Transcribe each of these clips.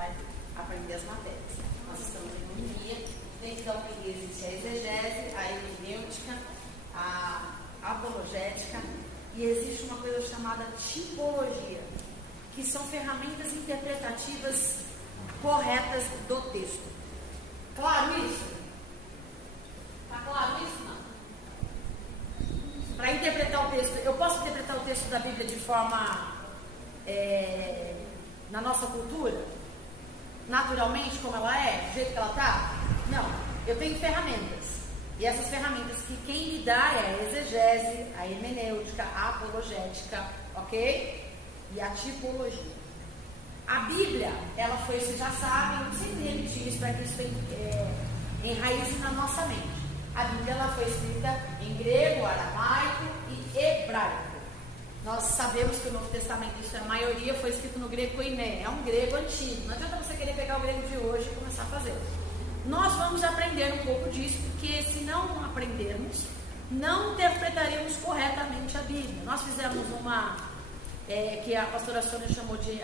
vai aprender as matérias. Nós estamos em harmonia. Dentro da harmonia existe a exegese, a hermenêutica, a apologética, e existe uma coisa chamada tipologia, que são ferramentas interpretativas corretas do texto. Claro isso? Está claro isso? Não? Para interpretar o texto, eu posso interpretar o texto da Bíblia de forma, na nossa cultura, naturalmente, como ela é, do jeito que ela está? Não, eu tenho ferramentas. E essas ferramentas que quem me dá é a exegese, a hermenêutica, a apologética, ok? E a tipologia. A Bíblia, ela foi, vocês já sabem, eu sempre repetir isso para que isso enraize na nossa mente. A Bíblia, ela foi escrita em grego, aramaico e hebraico. Nós sabemos que o Novo Testamento, isso é a maioria, foi escrito no grego koiné, é um grego antigo. Não adianta você querer pegar o grego de hoje e começar a fazer. Nós vamos aprender um pouco disso, porque se não aprendermos, não interpretaremos corretamente a Bíblia. Nós fizemos uma, que a pastora Sônia chamou de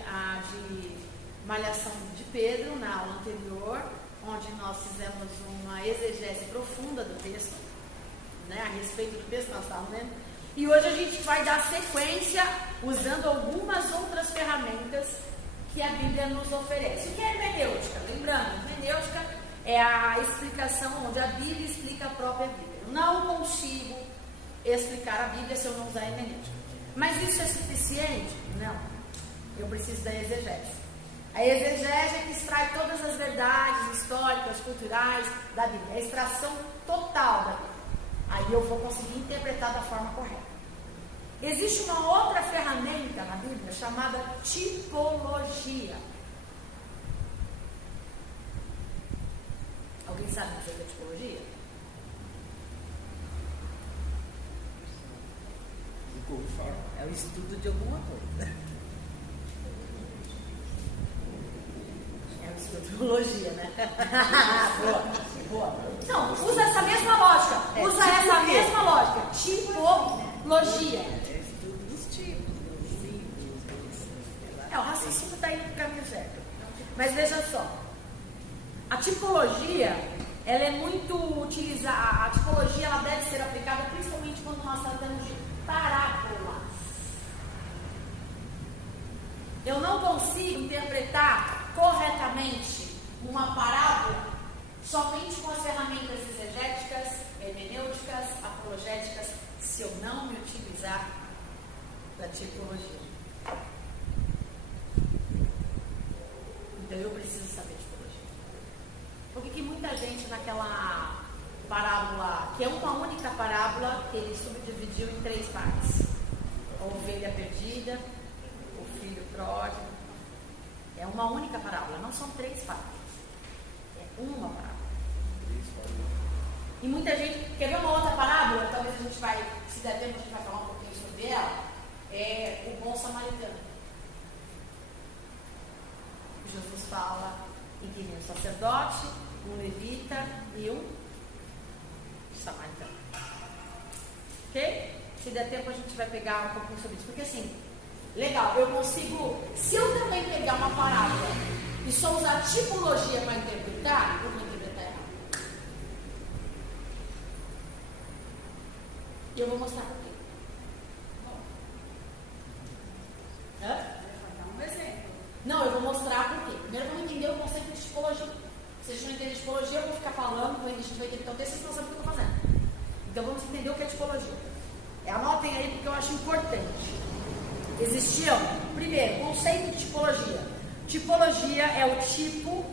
Malhação de Pedro, na aula anterior, onde nós fizemos uma exegese profunda do texto, né, a respeito do texto que nós estávamos vendo. E hoje a gente vai dar sequência usando algumas outras ferramentas que a Bíblia nos oferece. O que é hermenêutica? Lembrando, hermenêutica é a explicação onde a Bíblia explica a própria Bíblia. Eu não consigo explicar a Bíblia se eu não usar a hermenêutica. Mas isso é suficiente? Não. Eu preciso da exegese. A exegese é que extrai todas as verdades históricas, culturais da Bíblia. É a extração total da Bíblia. Aí eu vou conseguir interpretar da forma correta. Existe uma outra ferramenta na Bíblia chamada tipologia. Alguém sabe o que é tipologia? É o estudo de alguma coisa. É o estudo de tipologia, né? Boa. Então, usa essa mesma lógica. Usa essa mesma lógica. Tipologia. É estudo dos tipos, dos símbolos. O raciocínio está indo para o caminho certo. Mas veja só. A tipologia, ela é muito utilizada. A tipologia, ela deve ser aplicada principalmente quando nós tratamos de parábolas. Eu não consigo interpretar corretamente uma parábola somente com as ferramentas exegéticas, hermenêuticas, apologéticas, se eu não me utilizar da tipologia. Então eu preciso saber tipologia. Por que muita gente naquela parábola, que é uma única parábola, que ele subdividiu em 3 partes: a ovelha perdida, o filho pródigo. É uma única parábola, não são 3 partes. É uma parábola. E muita gente, quer ver uma outra parábola? Talvez a gente vai, se der tempo, a gente vai falar um pouquinho sobre ela. É o bom samaritano. Jesus fala em que um sacerdote, um levita e um samaritano. Ok? Se der tempo, a gente vai pegar um pouquinho sobre isso. Porque assim, legal, eu consigo, se eu também pegar uma parábola e só usar tipologia para interpretar, eu vou interpretar errado. E eu vou mostrar por quê. Hã? Vou dar um exemplo. Não, eu vou mostrar por quê. Primeiro vamos entender o conceito de tipologia. Se a gente não entender tipologia, eu vou ficar falando, a gente vai interpretar o texto, vocês não sabem o que eu estou fazendo. Então vamos entender o que é tipologia. Anotem aí porque eu acho importante. Existiam, primeiro, conceito de tipologia. Tipologia é o tipo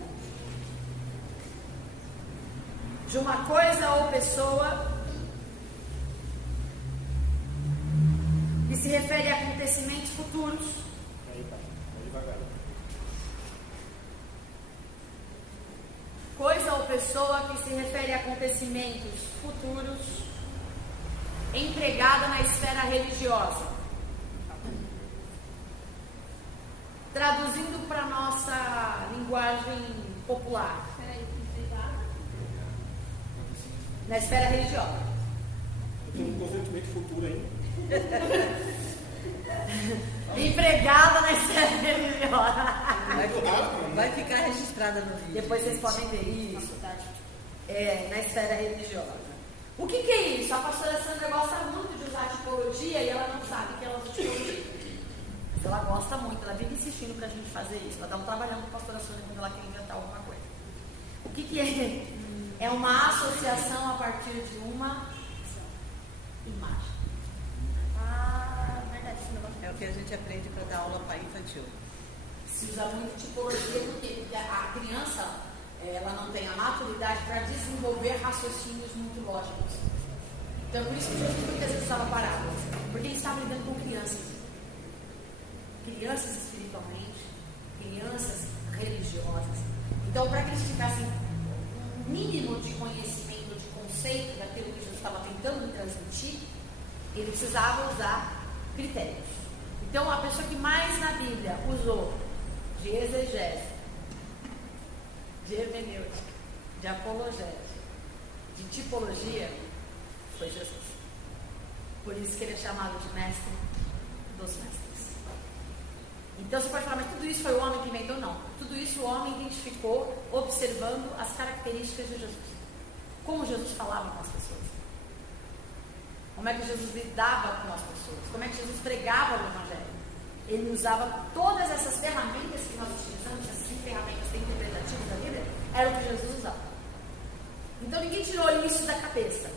de uma coisa ou pessoa que se refere a acontecimentos futuros. Coisa ou pessoa que se refere a acontecimentos futuros empregada na esfera religiosa. Traduzindo para a nossa linguagem popular. Na esfera religiosa. Eu tenho um consentimento futuro ainda. Empregada na esfera religiosa. Vai ficar registrada no vídeo. Depois vocês podem ver isso. Na esfera religiosa. O que é isso? A pastora Sandra gosta muito de usar tipologia e ela não sabe que ela usa tipologia. Mas ela gosta muito, ela vive insistindo pra gente fazer isso. Ela está trabalhando com a pastora Sandra quando ela quer inventar alguma coisa. O que é? É uma associação a partir de uma imagem. Verdade, esse negócio. É o que a gente aprende para dar aula para infantil. Se usa muito tipologia porque a criança ela não tem a maturidade para desenvolver raciocínios muito lógicos. Então, por isso que Jesus muitas vezes usava parábolas, porque ele estava lidando com crianças. Crianças espiritualmente, crianças religiosas. Então, para que eles tivessem um mínimo de conhecimento, de conceito daquilo que Jesus estava tentando transmitir, ele precisava usar critérios. Então, a pessoa que mais na Bíblia usou de exegese, de hermenêutica, de apologética, de tipologia, foi Jesus. Por isso que ele é chamado de mestre dos mestres. Então você pode falar, mas tudo isso foi o homem que inventou? Não. Tudo isso o homem identificou observando as características de Jesus. Como Jesus falava com as pessoas. Como é que Jesus lidava com as pessoas. Como é que Jesus pregava o Evangelho. Ele usava todas essas ferramentas que nós utilizamos, essas ferramentas interpretativas da Bíblia, era o que Jesus usava. Então ninguém tirou isso da cabeça.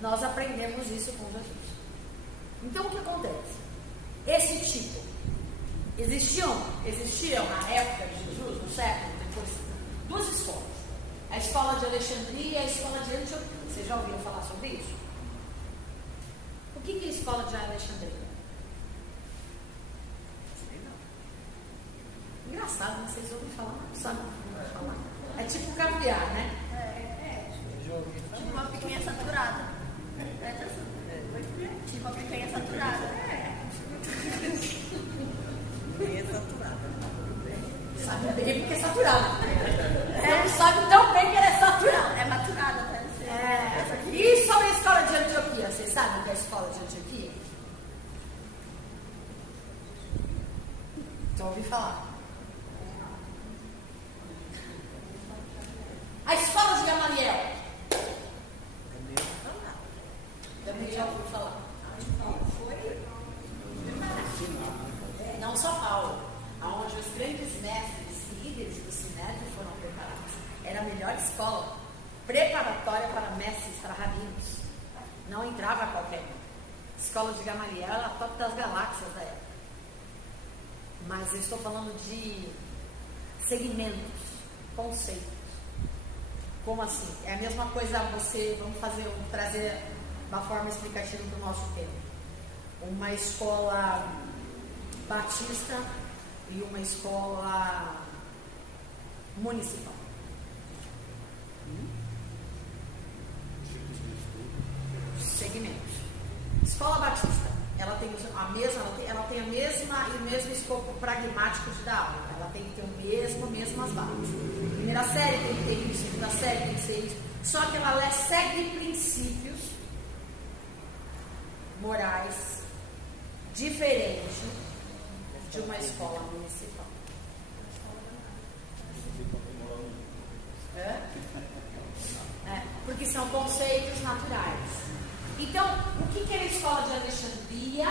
Nós aprendemos isso com Jesus. Então o que acontece? Esse tipo existiam na época de Jesus, no século, depois, duas escolas. A escola de Alexandria e a escola de Antioquia. Vocês já ouviram falar sobre isso? O que é a escola de Alexandria? Engraçado, né? Vocês ouvem falar, não sabem falar. É tipo caviar, né? Tipo uma picanha saturada. Tipo uma picanha saturada. Picanha saturada. Sabe bem porque é saturada. Não sabe tão bem que ela é saturada. É maturada, deve ser. E sobre a escola de Antioquia? Vocês sabem o que é a escola de Antioquia? Já ouvi falar. A escola de Gamaliel. Também já ouviu falar. Não só Paulo, onde os grandes mestres e líderes do Sinédrio foram preparados. Era a melhor escola preparatória para mestres, para rabinos. Não entrava qualquer um. Escola de Gamaliel era a top das galáxias da época. Mas eu estou falando de segmentos, conceitos. Como assim? É a mesma coisa vamos trazer uma forma explicativa para o nosso tema. Uma escola batista e uma escola municipal. Segmentos. Escola batista, ela tem o mesmo escopo pragmático de dar aula. Ela tem que ter mesmas bases. Primeira série tem que ter isso, segunda série tem que ser isso. Só que ela segue princípios morais diferentes de uma escola municipal. Porque são conceitos naturais. Então, o que é a escola de Alexandria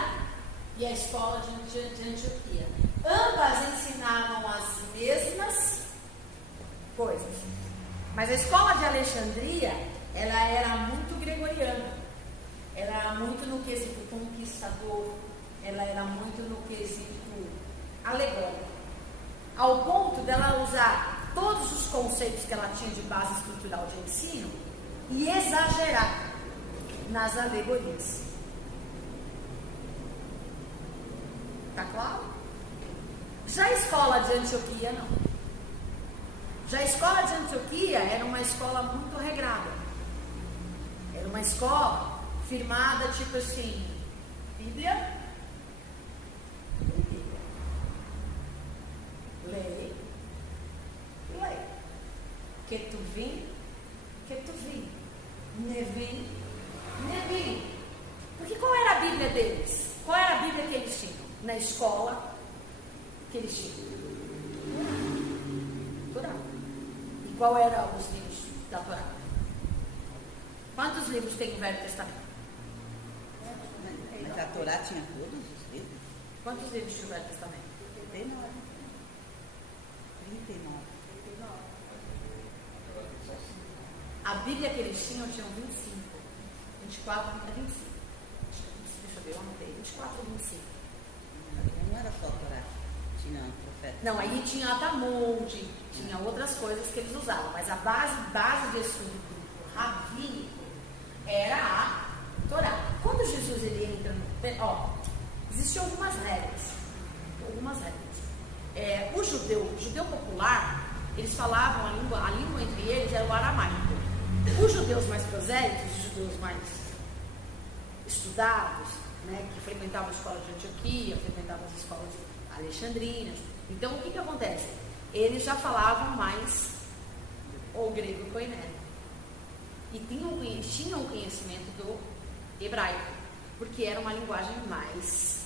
e a escola de Antioquia? Ambas ensinavam as mesmas coisas. Mas a escola de Alexandria, ela era muito gregoriana. Ela era muito no quesito conquistador. Ela era muito no quesito alegórico. Ao ponto dela usar todos os conceitos que ela tinha de base estrutural de ensino e exagerar nas alegorias. Tá claro? Já a escola de Antioquia, não. Já a escola de Antioquia era uma escola muito regrada. Era uma escola firmada, tipo assim, Bíblia, lei, lei. Ketuvim, Nevim, Nevim. Porque qual era a Bíblia deles? Qual era a Bíblia que eles tinham? Na escola que eles tinham. qual eram os livros da Torá? Quantos livros tem o Velho Testamento? Mas a Torá tinha todos os livros? Quantos livros tinha o Velho Testamento? 39. 39. A Bíblia que eles tinham 25. 24 a 25. Deixa eu ver, eu anotei. 24 a 25. Não era só a Torá. Tinha profeta. Não, aí tinha a Talmud, tinha outras coisas que eles usavam, mas a base de estudo rabínico era a Torá. Quando Jesus ele entra no... existiam algumas regras. O judeu popular, eles falavam a língua entre eles era o aramaico. Os judeus mais prosélitos, os judeus mais estudados, né, que frequentavam a escola de Antioquia, frequentavam as escolas de Alexandrina. Então, o que acontece? Eles já falavam mais o grego koiné. E tinham o conhecimento do hebraico, porque era uma linguagem mais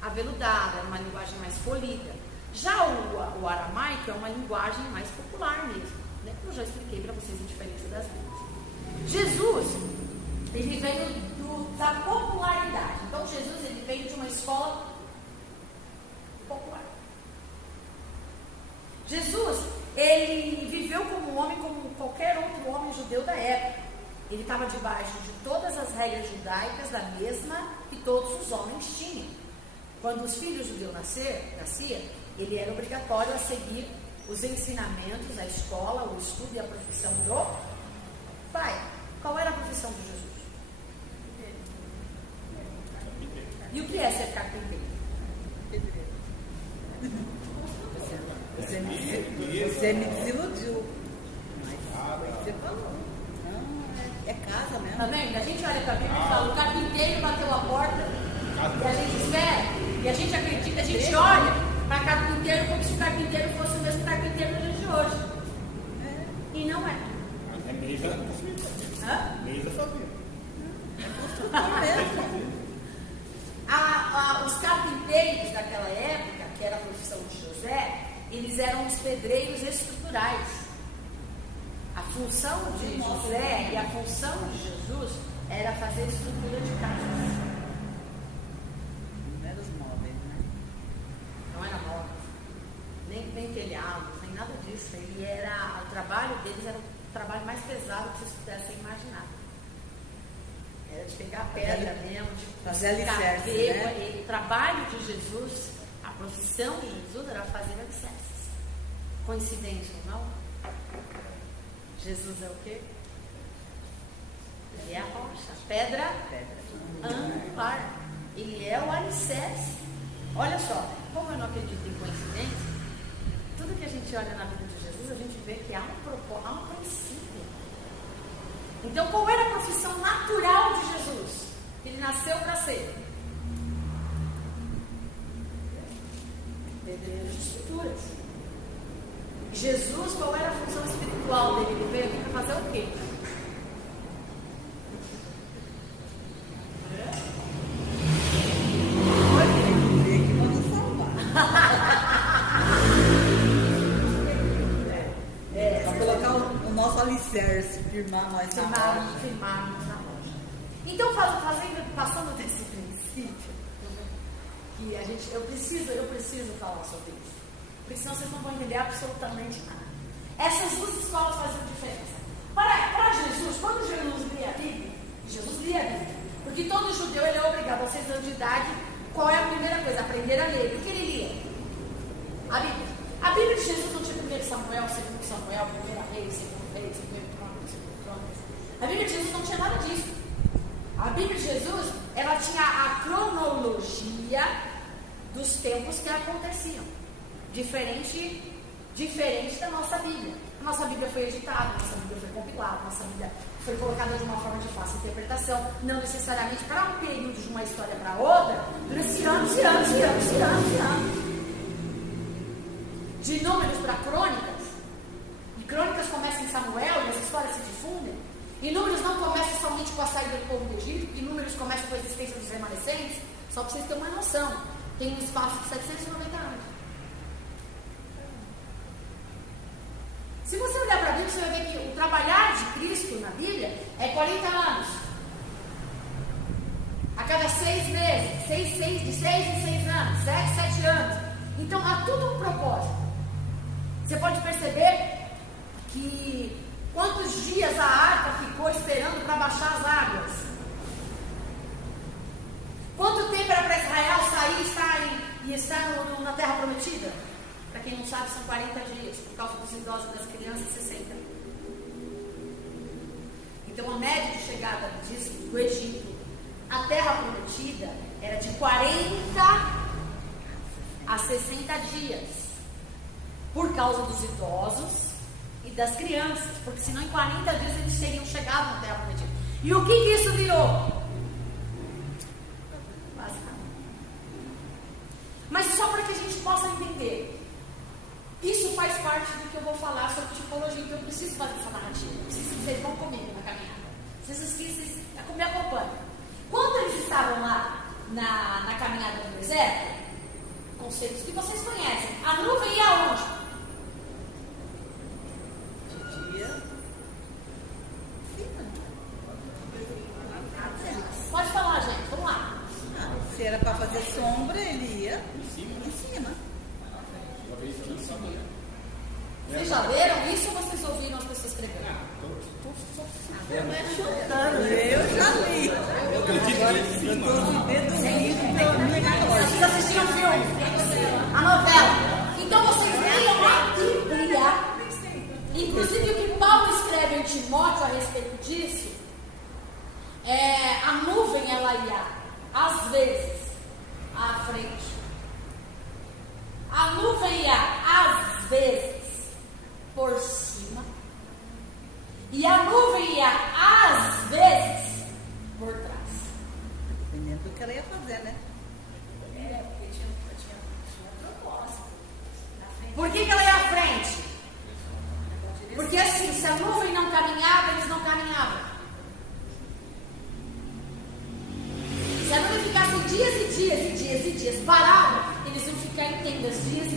aveludada, era uma linguagem mais polida. Já o aramaico é uma linguagem mais popular mesmo, né? Eu já expliquei para vocês a diferença das línguas. Jesus, ele veio da popularidade. Então, Jesus ele veio de uma escola popular. Jesus, ele viveu como um homem, como qualquer outro homem judeu da época. Ele estava debaixo de todas as regras judaicas, da mesma que todos os homens tinham. Quando os filhos judeus nasciam, ele era obrigatório a seguir os ensinamentos, a escola, o estudo e a profissão do pai. Qual era a profissão de Jesus? E o que é ser carpinteiro? Você me desiludiu. Mas você falou. Não, é casa mesmo. Tá vendo? A gente olha para a Bíblia e fala, o carpinteiro bateu a porta, e a gente espera, e a gente acredita, a gente olha para carpinteiro como se o carpinteiro fosse o mesmo carpinteiro do dia de hoje. E não é. É mesa Hã? mesa fazia. Os carpinteiros daquela época, que era a profissão de José, eles eram os pedreiros estruturais. A função de José e a função de Jesus era fazer estrutura de casas. Não eram os móveis, né? Não era móveis, nem telhados, nem nada disso. O trabalho deles era o trabalho mais pesado que vocês pudessem imaginar. Era de pegar pedra mesmo, de fazer alicerce, né? E o trabalho de Jesus, a profissão de Jesus era fazer alicerces. Coincidência, não? Jesus é o quê? Ele é a rocha, pedra angular. Ele é o alicerce. Olha só, como eu não acredito em coincidência, tudo que a gente olha na vida de Jesus, a gente vê que há um princípio. Então, qual era a profissão natural de Jesus? Ele nasceu para ser pedreiro de estruturas. Jesus, qual era a função espiritual dele? Ele veio aqui para fazer o quê? Alicerce, firmar nós na rocha. Firmarmos na rocha. Então, passando desse princípio, que eu preciso falar sobre isso. Porque senão vocês não vão entender absolutamente nada. Essas duas escolas faziam diferença. Para Jesus, quando Jesus lia a Bíblia, Jesus lia a Bíblia. Porque todo judeu ele é obrigado aos 6 anos de idade. Qual é a primeira coisa? Aprender a ler. O que ele lia? A Bíblia. A Bíblia de Jesus não tinha 1 Samuel, 2 Samuel, 1 Reis, 2 Reis, 1 Crônicas, 2 Crônicas. A Bíblia de Jesus não tinha nada disso. A Bíblia de Jesus, ela tinha a cronologia dos tempos que aconteciam. Diferente da nossa Bíblia. A nossa Bíblia foi editada, a nossa Bíblia foi compilada, a nossa Bíblia foi colocada de uma forma de fácil interpretação, não necessariamente para um período de uma história para outra, durante anos. De Números para Crônicas, e Crônicas começa em Samuel, e as histórias se difundem, e Números não começa somente com a saída do povo do Egito, e Números começa com a existência dos remanescentes, só para vocês terem uma noção, tem um espaço de 790 anos. Se você olhar para a Bíblia, você vai ver que o trabalhar de Cristo na Bíblia é 40 anos. A cada 6 meses, de 6 em 6 anos, 7 anos. Então há tudo um propósito. Você pode perceber que quantos dias a arca ficou esperando para baixar as águas? Quanto tempo era para Israel sair e estar na terra prometida? Para quem não sabe, são 40 dias, por causa dos idosos e das crianças, 60. Então a média de chegada do Egito à terra prometida era de 40 a 60 dias, por causa dos idosos e das crianças, porque senão em 40 dias eles teriam chegado na terra prometida. E o que isso virou? Mas só para que a gente possa entender, isso faz parte do que eu vou falar sobre tipologia. Então eu preciso fazer essa narrativa. Vocês vão comigo na caminhada. Vocês me acompanham. Quando eles estavam lá na caminhada do deserto, conceitos que vocês conhecem, a nuvem ia aonde? De dia. Pode falar, gente. Vamos lá. Se era para fazer sombra, ele ia em cima. Vocês já leram isso ou vocês ouviram as pessoas escrevendo? Eu já li. Vocês assistiram o filme, a novela. Então vocês leiam a Bíblia. Inclusive o que Paulo escreve em Timóteo a respeito disso, a nuvem ela ia às vezes à frente. A nuvem ia às vezes por cima. E a nuvem ia às vezes por trás. Dependendo do que ela ia fazer, né? Porque tinha propósito. Por que ela ia à frente? Porque assim, se a nuvem não caminhava, eles não caminhavam. Se a nuvem ficasse dias parada, eles iam ficar em tendas dias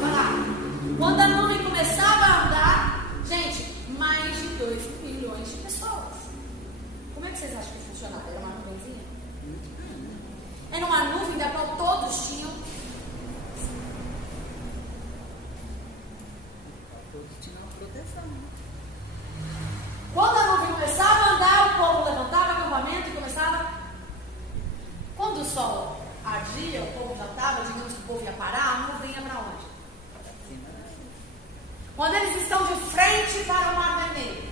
parada. Quando a nuvem começava a andar, gente, mais de 2 milhões de pessoas. Como é que vocês acham que funcionava? Era uma nuvenzinha? Era uma nuvem da qual todos tinham. Todos tinham uma proteção. Quando a nuvem começava a andar, o povo levantava acampamento e começava. Quando o sol ardia, o povo já estava, digamos que o povo ia parar, a nuvem ia para onde? Quando eles estão de frente para o Mar Vermelho,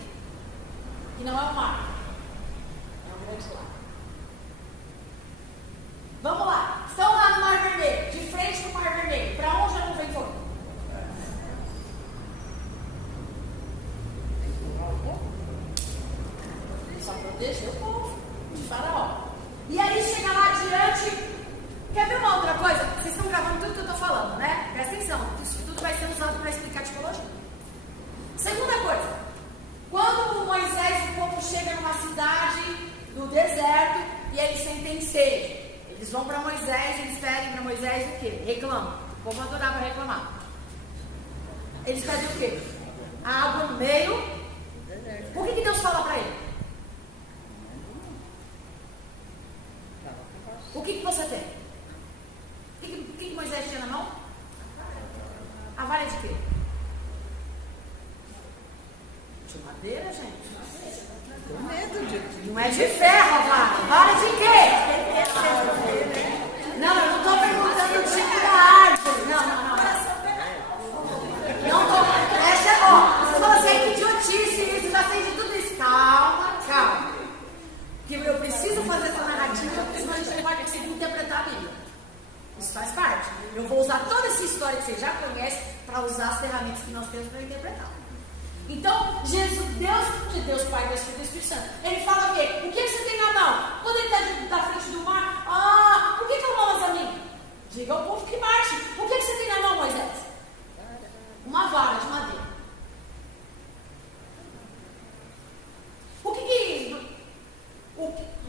que não é o mar, é um grande lago. Vamos lá, estão lá no Mar Vermelho, de frente para o Mar Vermelho, para onde a nuvem foi? Só proteger o povo de Faraó. E aí chega lá adiante. Quer ver uma outra coisa? Vocês estão gravando tudo que eu estou falando, né? Presta atenção, isso tudo vai ser usado para explicar tipologia. Segunda coisa, quando Moisés e o povo chegam numa cidade, no deserto, e eles sentem sede, eles vão para Moisés, eles pedem para Moisés o quê? Reclamam. O povo adorava reclamar. Eles pedem o quê? A água no meio. Por que Deus fala para ele? O que você tem? O que Moisés tinha na mão? A vara de quê? De madeira, gente? Com medo de. Não é de ferro a vara. Vara de quê? Não, eu não estou perguntando o tipo da árvore. Não. Não estou. Essa é ó. Você fala assim, que idiotice isso, já sei de tudo isso. Calma. Porque eu preciso fazer essa narrativa, porque senão a gente não vai conseguir interpretar a Bíblia. Isso faz parte. Eu vou usar toda essa história que você já conhece para usar as ferramentas que nós temos para interpretar. Então, Deus Pai, Deus Filho e Espírito Santo, ele fala o quê? O que você tem na mão? Quando ele está na frente do mar, por que eu não lanço a mim? Diga ao povo que marche. O que você tem na mão, Moisés? Uma vara de madeira.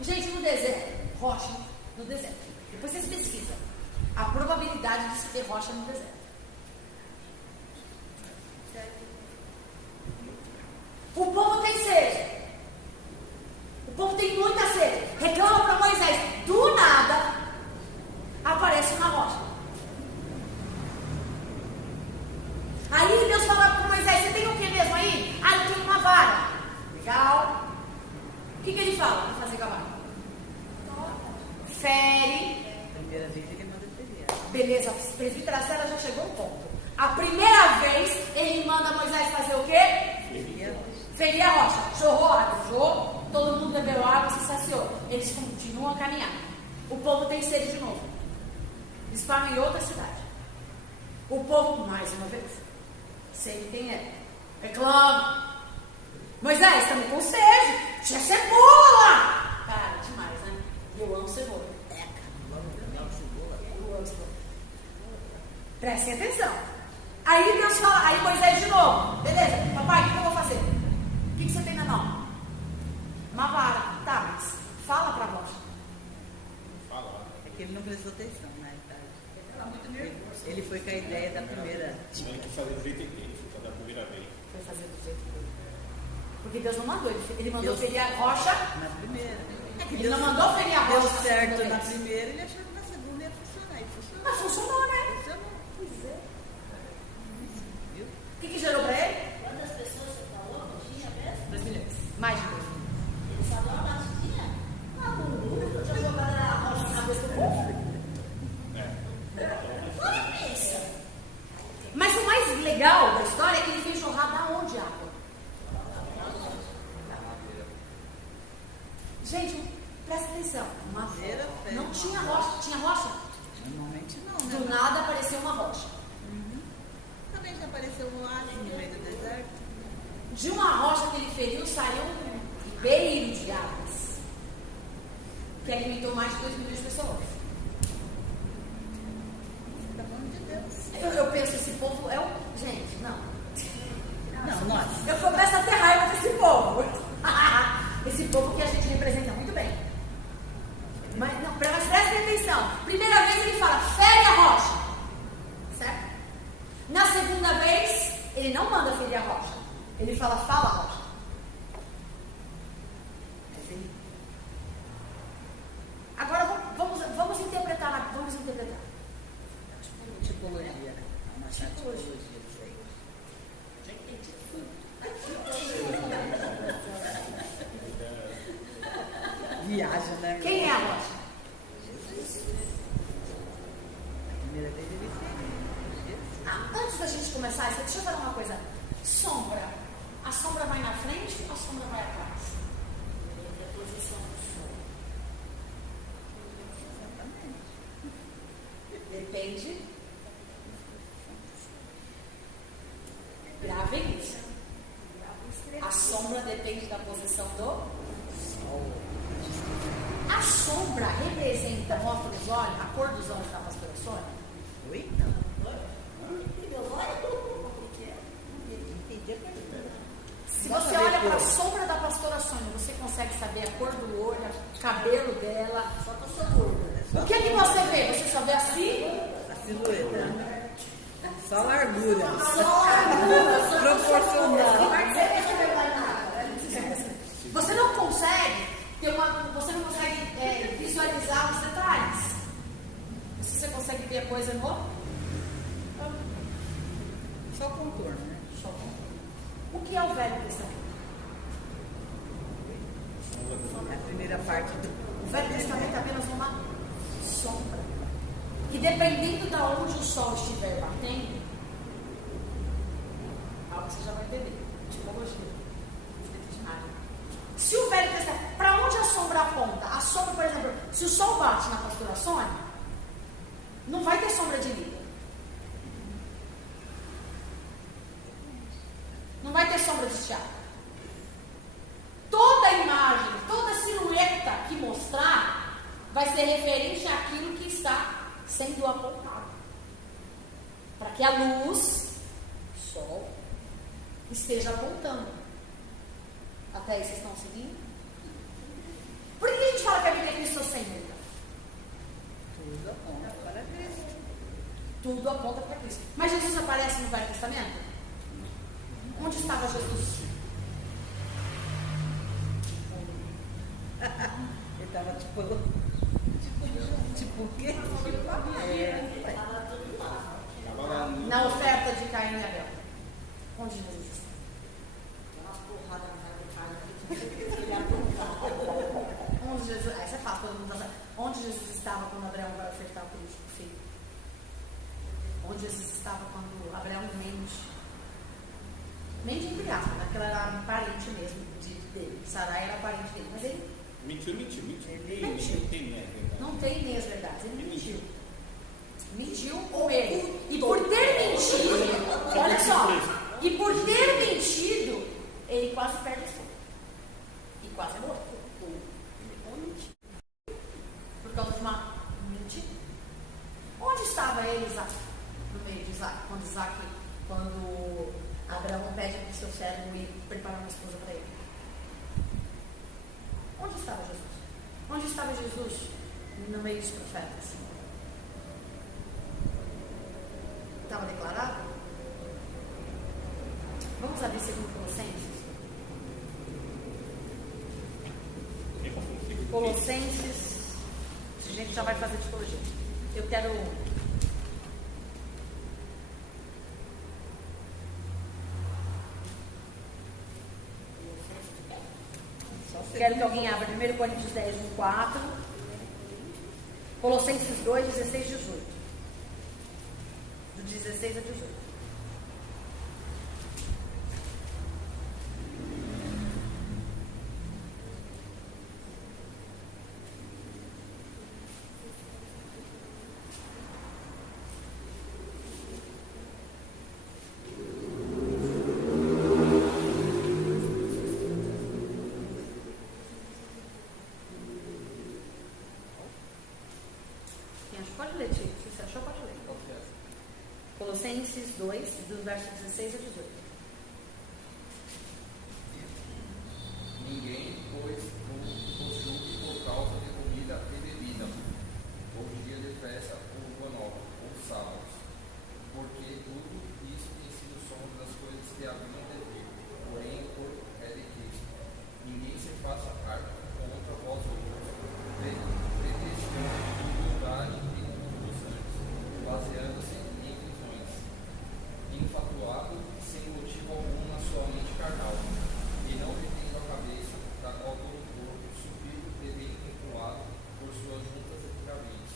Gente, no deserto, rocha no deserto. Depois vocês pesquisam a probabilidade de se ter rocha no deserto. que ele fala para fazer cavalo? Fere. Primeira vez ele manda ferir. Beleza, presbítera Célia já chegou um ponto. A primeira vez ele manda Moisés fazer o quê? Ferir a rocha. Jorrou água, jorrou, todo mundo bebeu água, se saciou. Eles continuam a caminhar. O povo tem sede de novo. Eles param em outra cidade. O povo, mais uma vez, sede quem é? Reclama. Moisés, estamos com sede. Tinha cebola lá. Cara, demais, né? Eu amo cebola. Eu amo cebola. Prestem atenção. Aí Deus fala, aí Moisés de novo. Beleza, papai, o que eu vou fazer? O que você tem na mão? Uma vara. Tá, mas fala pra rocha. É que ele não prestou atenção, né? Ele foi com a ideia da primeira. Tinha que fazer do jeito que ele foi da primeira vez. Foi fazer do jeito que ele. Porque Deus não mandou, ele mandou Deus ferir a rocha. Na primeira. Ele não mandou ferir a rocha. Deu certo na na primeira, ele achou que na segunda ia funcionar. E funcionou. Mas funcionou, né? Funcionou. Pois é. Viu? O que gerou pra ele? Quantas pessoas você falou? Tinha mesmo? 2 milhões. Mais de 2 milhões. Ele falou, mas tinha. Ah, eu tinha jogado a rocha na cabeça do povo. Mas o mais legal da história é que ele fez jorrar da onde a água? Gente, presta atenção. Madeira, não tinha rocha. Tinha rocha? Normalmente não, né? Do nada apareceu uma rocha. Também já apareceu um oásis no meio do deserto. De uma rocha que ele feriu saiu um ribeiro de águas que alimentou mais de 2 milhões de pessoas. Tá falando de Deus. Eu penso, esse povo é o... Gente, não. Não, nós. Eu começo a ter raiva desse povo. Esse povo que a gente representa muito bem. Mas prestem atenção. Primeira vez ele fala, fere a rocha. Certo? Na segunda vez, ele não manda ferir a rocha. Ele fala, fala a rocha. Agora vamos interpretar. Vamos interpretar. Tipologia. Uma tipologia disso aí. Viaja, né? Quem é a rocha? A primeira vez ele fez. Antes da gente começar isso, deixa eu falar uma coisa. Sombra. A sombra vai na frente ou a sombra vai atrás? É a posição do sol. Exatamente. Depende. Gravem isso. A sombra depende da posição do sol. A sombra representa, mostra os olhos, a cor dos olhos da pastora Sônia. Oi? Se você olha para a sombra da pastora Sônia, você consegue saber a cor do olho, o cabelo dela, só com a sua cor. O que é que você vê? Você só vê assim? A silhueta. Só largura. Só largura. Proporcional. Você não consegue visualizar os detalhes. Você consegue ver a coisa no Só contorno, né? só contorno. O que é o Velho Testamento? É a primeira parte do. O Velho Testamento é apenas uma sombra. E dependendo de onde o sol estiver batendo, algo você já vai entender. Tipologia. Se o Velho Testamento, para onde a sombra aponta? A sombra, por exemplo, se o sol bate na pastora Sônia, não vai ter sombra de líder. Não vai ter sombra de Tiago. Toda imagem, toda silhueta que mostrar vai ser referente àquilo que está sendo apontado. Para que a luz, sol, esteja apontando. Até aí vocês estão seguindo? Por que a gente fala que a Bíblia é cristocêntrica? Tudo aponta para Cristo. Tudo aponta para Cristo. Mas Jesus aparece no Velho Testamento? Onde estava Jesus? Ele estava tipo o quê? Na oferta de Caim e Abel. Onde Jesus está? Jesus estava quando Abraão vai ofertar o filho? Onde Jesus estava quando Abraão mente? Mente entre aspas, né? Porque ela era parente mesmo dele. Sarai era parente dele, mas ele Mentiu. não tem meias verdades, ele mentiu. Mentiu com ele. E por ter mentido, olha só, e por ter mentido, ele quase perde a esposa. E quase morreu. Ele mentiu. Por causa de uma mentira. Onde estava ele, Isaac? No meio de Isaac. Quando Abraão pede para o seu servo ir preparar uma esposa para ele. Onde estava Jesus? Onde estava Jesus no meio dos profetas? Estava declarado? Vamos abrir segundo Colossenses? Colossenses. A gente já vai fazer psicologia. Eu quero. Quero que alguém abra 1 Coríntios 10, 1, 4. Colossenses 2, 16 e 18. Do 16 a 18. Pode ler, Tico. Se você achou, pode ler. Colossenses 2, dos versos 16 a 18. Ninguém, pois, vos julgue por causa de comida e bebida, ou dia de festa, ou lua nova, ou sábados, porque tudo isso tem sido sombra das coisas que haviam de vir, porém o corpo é de Cristo. Ninguém se faça cargo contra vós outros, detestando humildade e baseando-se em visões, infatuado sem motivo algum na sua mente carnal, e não retendo a cabeça, da qual todo o corpo, subido e bem vinculado por suas juntas e ligamentos,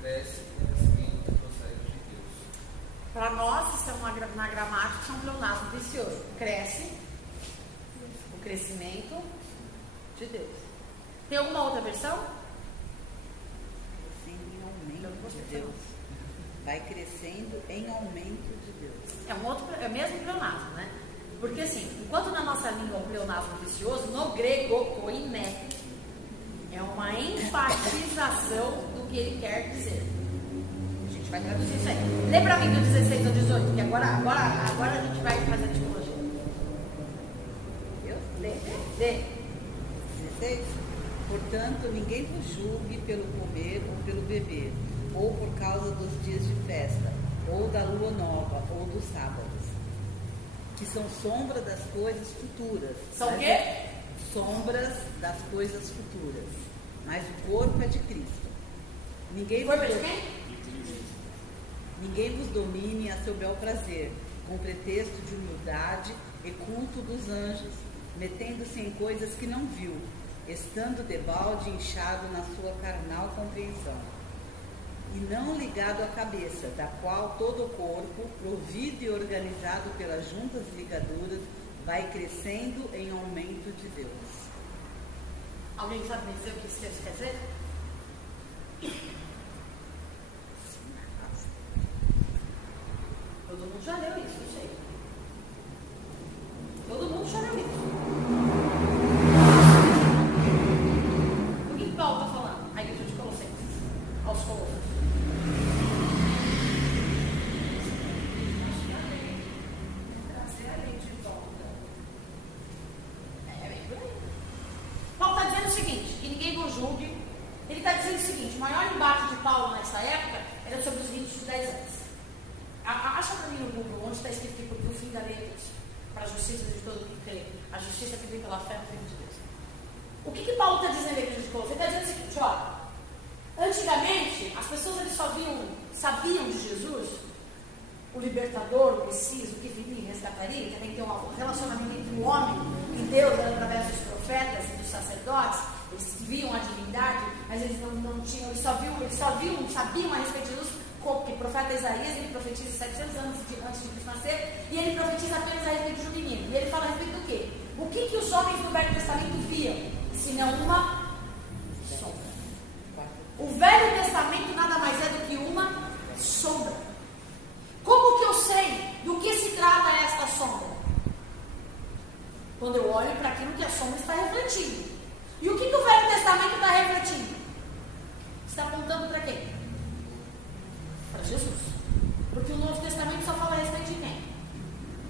cresce em crescimento e procede de Deus. Para nós, isso é na gramática, é um pleonasmo vicioso. Cresce o crescimento de Deus. Tem alguma outra versão? Sim, em aumento de Deus. Vai crescendo em aumento de Deus. É o mesmo pleonasmo, né? Porque assim, enquanto na nossa língua é um pleonasmo vicioso, no grego, koiné, é uma enfatização do que ele quer dizer. A gente vai traduzir isso aí. Lê pra mim do 16 ao 18, que agora a gente vai fazer a tipologia. Lê. 16. Portanto, ninguém vos julgue pelo comer ou pelo beber, ou por causa dos dias de festa, ou da lua nova, ou dos sábados, que são sombra das coisas futuras. São o quê? Sombras das coisas futuras. Mas o corpo é de Cristo. Ninguém vos domine a seu bel prazer, com pretexto de humildade e culto dos anjos, metendo-se em coisas que não viu, estando debalde inchado na sua carnal compreensão, e não ligado à cabeça, da qual todo o corpo, provido e organizado pelas juntas ligaduras, vai crescendo em aumento de Deus. Alguém sabe me dizer o que esse texto quer dizer? Todo mundo já leu isso, eu sei. Todo mundo já leu isso. O que Paulo está falando? A igreja de Colossenses. Aos Colossenses. Trazer a lei de volta. É bem por aí. Paulo está dizendo o seguinte, que ninguém vos julgue. Ele está dizendo o seguinte, o maior embate de Paulo nessa época era sobre os ritos de 10 anos. Acha para mim no Google onde está escrito que por fim da lei para a justiça de todo que crê, a justiça que vem pela fé no Filho de Deus. O que Paulo está dizendo na igreja de Colossenses? Ele está dizendo o seguinte, ó, antigamente as pessoas eles só sabiam de Jesus, o libertador, o Messias, o que viria e resgataria, que tem que ter um relacionamento entre o homem e Deus através dos profetas e dos sacerdotes. Eles viam a divindade, mas eles não tinham, eles só sabiam a respeito de Jesus, porque o profeta Isaías, ele profetiza 700 anos antes de Cristo nascer, e ele profetiza apenas a respeito de um menino. E ele fala a respeito do quê? O que os homens do Velho Testamento viam, senão uma sombra? O Velho Testamento nada mais é do que uma sombra. Como que eu sei do que se trata esta sombra? Quando eu olho para aquilo que a sombra está refletindo. E o que o Velho Testamento está refletindo? Está apontando para quem? Para Jesus. Porque o Novo Testamento só fala a respeito de quem?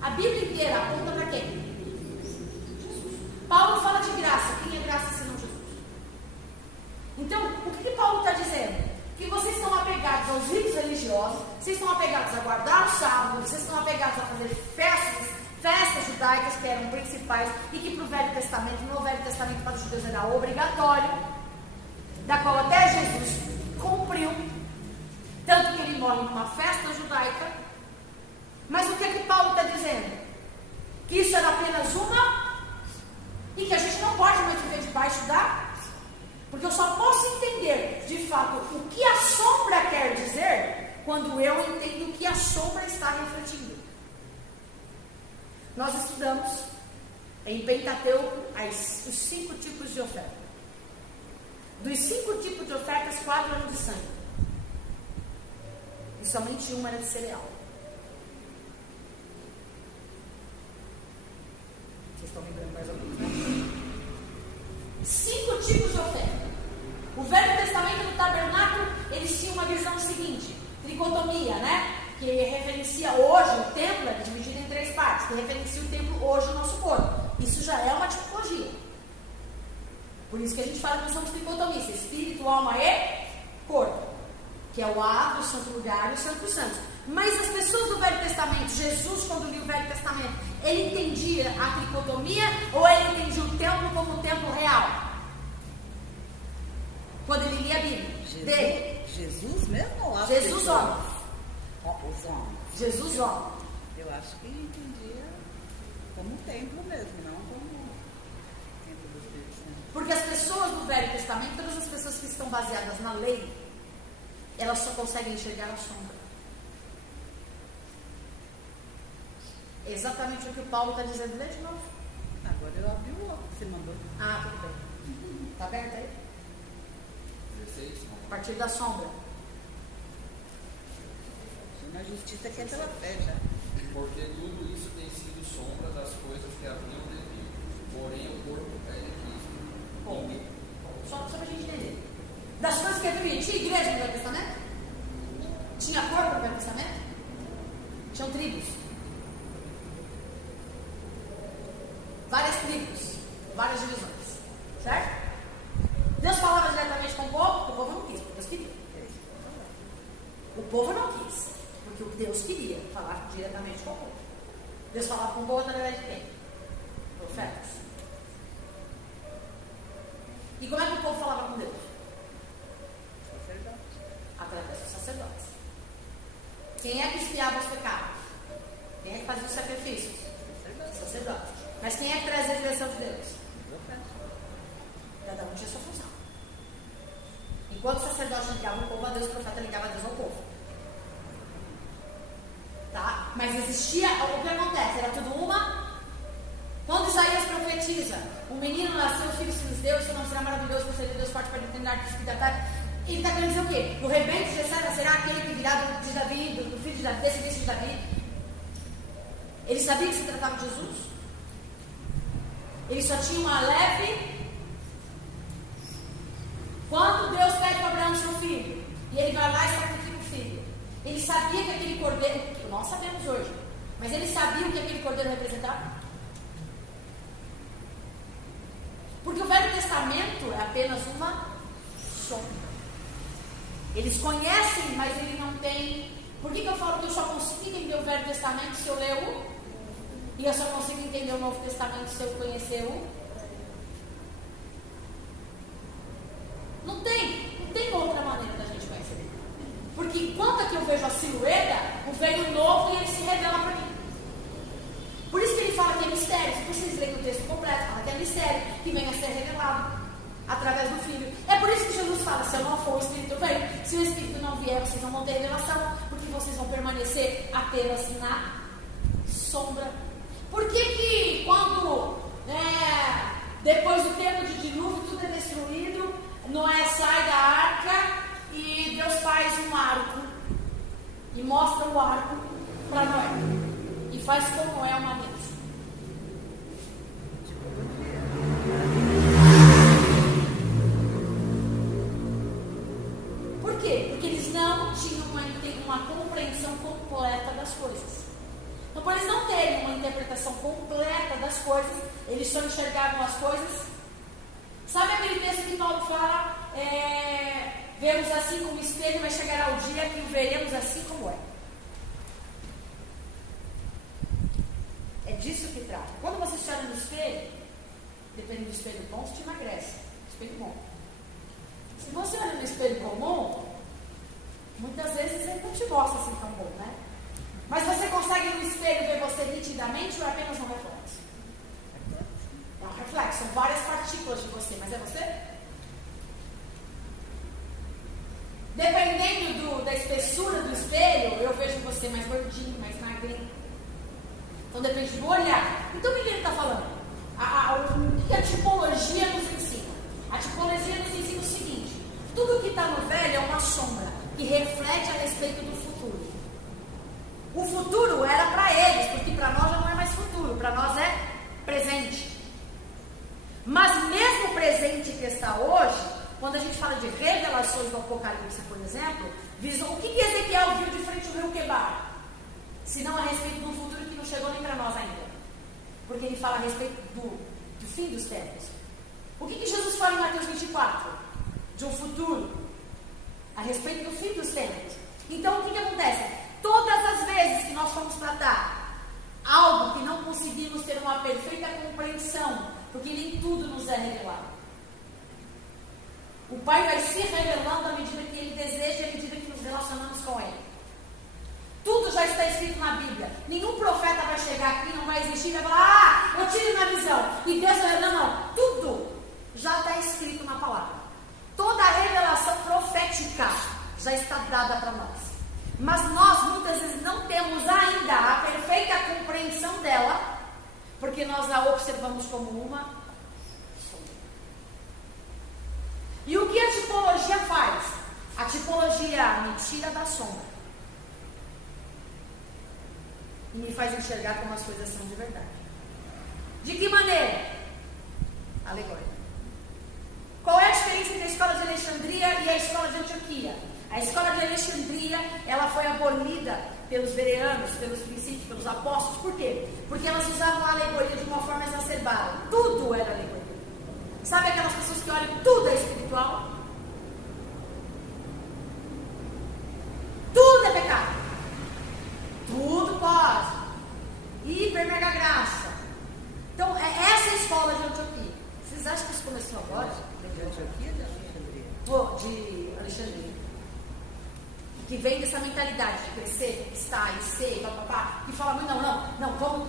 A Bíblia inteira aponta para quem? Jesus. Paulo fala de graça. Quem é graça senão Jesus? Então, o que Paulo está dizendo? Que vocês estão apegados aos ritos religiosos, vocês estão apegados a guardar o sábado, vocês estão apegados a fazer festas judaicas que eram principais e que para o Velho Testamento, no Velho Testamento para os judeus era obrigatório, da qual até Jesus cumpriu, tanto que ele morre numa festa judaica. Mas o que é que Paulo está dizendo? Que isso era apenas uma, e que a gente não pode mais viver debaixo da, porque eu só posso entender de fato o que a sombra quer dizer quando eu entendo o que a sombra está refletindo. Nós estudamos em Pentateuco os 5 tipos de oferta. Dos 5 tipos de ofertas, 4 eram de sangue. E somente uma era de cereal. Vocês estão lembrando mais ou menos, né? 5 tipos de oferta. O Velho Testamento do tabernáculo, eles tinham uma visão seguinte, tricotomia, né? Que referencia hoje o templo, é dividido em 3 partes, que referencia o templo hoje, o nosso corpo. Isso já é uma tipologia. Por isso que a gente fala que nós somos tricotomistas, espírito, alma e corpo, que é o ato, o santo lugar e o santo dos santos. Mas as pessoas do Velho Testamento, Jesus, quando lia o Velho Testamento, ele entendia a tricotomia ou ele entendia o templo como um templo real? Quando ele lia a Bíblia. Jesus mesmo ou Jesus homem. Os homens. Jesus homem. Eu acho que ele entendia como templo mesmo, não como templo dos Espíritos Santos. Porque as pessoas do Velho Testamento, todas as pessoas que estão baseadas na lei, elas só conseguem enxergar a sombra. É exatamente o que o Paulo está dizendo. Lê de novo. Agora eu abri o outro que você mandou. Ah, tudo bem. Está aberto aí? 16. A partir da sombra. Na justiça que é pela fé já. Porque tudo isso tem sido sombra das coisas que haviam de vir. Porém, o corpo é de Cristo. Bom, só para a gente entender. Das coisas que haviam, tinha igreja no Velho Testamento? Tinha corpo no Velho Testamento? Tinham tribos. Várias tribos, várias divisões. Certo? Deus falava diretamente com o povo não quis, porque Deus queria. O povo não quis, porque o Deus queria falar diretamente com o povo. Deus falava com o povo através de quem? Profetas. E como é que o povo falava com Deus? Sacerdote. Através dos sacerdotes. Quem é que espiava os pecados? Quem é que fazia os sacrifícios? Sacerdotes. Mas quem é que trazia a direção de Deus? Cada um tinha sua função. Enquanto o sacerdote ligava o povo a Deus, o profeta ligava a Deus ao povo. Tá? Mas existia, o que acontece? Era tudo uma. Quando Isaías profetiza, um menino nasceu, o filho se nos deu, seu nome será maravilhoso, conselheiro de Deus forte para eternidade, príncipe da tarde. Ele está querendo dizer o quê? Do rebento de Jessé será aquele que virá de Davi, do filho de Davi, descendente de Davi. Ele sabia que se tratava de Jesus? Ele só tinha uma leve. Quando Deus pede para Abraão seu filho, e ele vai lá e sacrifica o filho, ele sabia que aquele cordeiro, que nós sabemos hoje, mas ele sabia o que aquele cordeiro representava? Porque o Velho Testamento é apenas uma sombra. Eles conhecem, mas ele não tem. Por que eu falo que eu só consigo entender o Velho Testamento se eu ler o? E eu só consigo entender o Novo Testamento se eu conhecer o? Não tem outra maneira da gente conhecer. Porque enquanto que eu vejo a silhueta, o velho novo e ele se revela para mim. Por isso que ele fala que é mistério. Se vocês lerem o texto completo, fala que é mistério, que vem a ser revelado. através do Filho. É por isso que Jesus fala, se eu não for o Espírito vem, se o Espírito não vier, vocês não vão ter revelação, porque vocês vão permanecer apenas na sombra. Por que quando depois do tempo de dilúvio tudo é destruído, Noé sai da arca e Deus faz um arco e mostra o arco para Noé e faz com Noé uma aliança? Por quê? Porque eles não tinham uma compreensão completa das coisas. Então, por eles não terem uma interpretação completa das coisas, eles só enxergavam as coisas. Sabe aquele texto que Paulo fala, vemos assim como espelho, mas chegará o dia que o veremos assim como é. É disso que trata. Quando você se olha no espelho, dependendo do espelho bom, você te emagrece. Espelho bom. Se você olha no espelho comum, muitas vezes ele não te mostra assim tão bom, né? Mas você consegue no espelho ver você nitidamente ou é apenas um reflexo? É um reflexo, são várias partículas de você, mas é você? Dependendo da espessura do espelho, eu vejo você mais gordinho, mais magrinho. Então depende do olhar. Então o que ele está falando? O que a tipologia nos ensina? A tipologia nos ensina o seguinte: tudo que está no velho é uma sombra que reflete a respeito do futuro. O futuro era para eles, porque para nós já não é mais futuro, para nós é presente. Mas mesmo o presente que está hoje, quando a gente fala de revelações do Apocalipse, por exemplo, o que Ezequiel viu de frente ao rio Quebar? Se não a respeito do futuro que não chegou nem para nós ainda. Porque ele fala a respeito do fim dos tempos. O que Jesus fala em Mateus 24? De um futuro a respeito do fim dos tempos. Então o que acontece? Todas as vezes que nós formos tratar algo que não conseguimos ter uma perfeita compreensão, porque nem tudo nos é revelado. O Pai vai se revelando à medida que Ele deseja e à medida que nos relacionamos com Ele. Tudo já está escrito na Bíblia. Nenhum profeta vai chegar aqui, não vai existir e vai falar, eu tive na visão. E Deus vai, não. Tudo já está escrito na palavra. Toda a revelação profética já está dada para nós. Mas nós muitas vezes não temos ainda a perfeita compreensão dela, porque nós a observamos como uma sombra. E o que a tipologia faz? A tipologia me tira da sombra e me faz enxergar como as coisas são de verdade. De que maneira? Alegórica. Qual é a diferença entre a escola de Alexandria e a escola de Antioquia? A escola de Alexandria, ela foi abolida pelos bereanos, pelos princípios, pelos apóstolos. Por quê? Porque elas usavam a alegoria de uma forma exacerbada. Tudo era alegoria. Sabe aquelas pessoas que olham tudo é espiritual? Tudo é pecado. Tudo pode. Hiper mega graça. Então, essa é a escola de Antioquia. Vocês acham que isso começou agora? De Antioquia ou de Alexandria? De Alexandria. Que vem dessa mentalidade de crescer, conquistar e ser, papapá, que fala, não, vamos.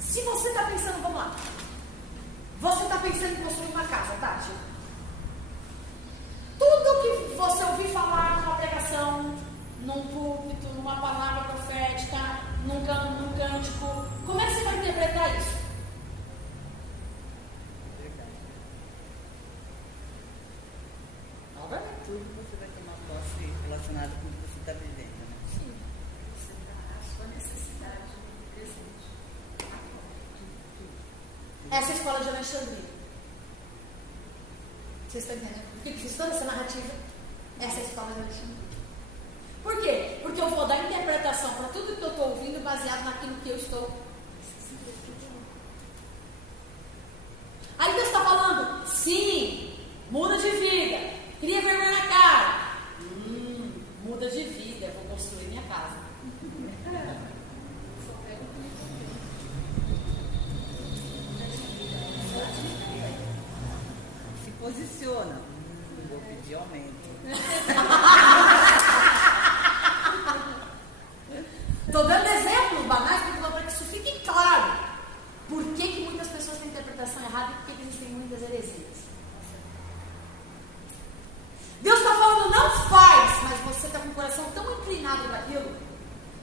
Se você está pensando, vamos lá. Você está pensando em construir uma casa, Tati? Tudo que você ouvir falar numa pregação, num púlpito, numa palavra profética, num cântico, como é que você vai interpretar isso? Tudo você vai tomar posse relacionado com o que você está vivendo, né? Sim. Você dá a sua necessidade presente. Essa é a escola de Alexandria. Vocês estão entendendo? Por que fiz toda essa narrativa? Essa é a escola de Alexandria. Por quê? Porque eu vou dar interpretação para tudo que eu estou ouvindo baseado naquilo que eu estou. Aí Deus está falando, sim, muda de vida. Queria vergonha na cara. Muda de vida, eu vou construir minha casa. Se posiciona. Vou pedir aumento. Estou dando exemplos banais para que isso fique claro. Por que muitas pessoas têm interpretação errada e por que existem muitas heresias?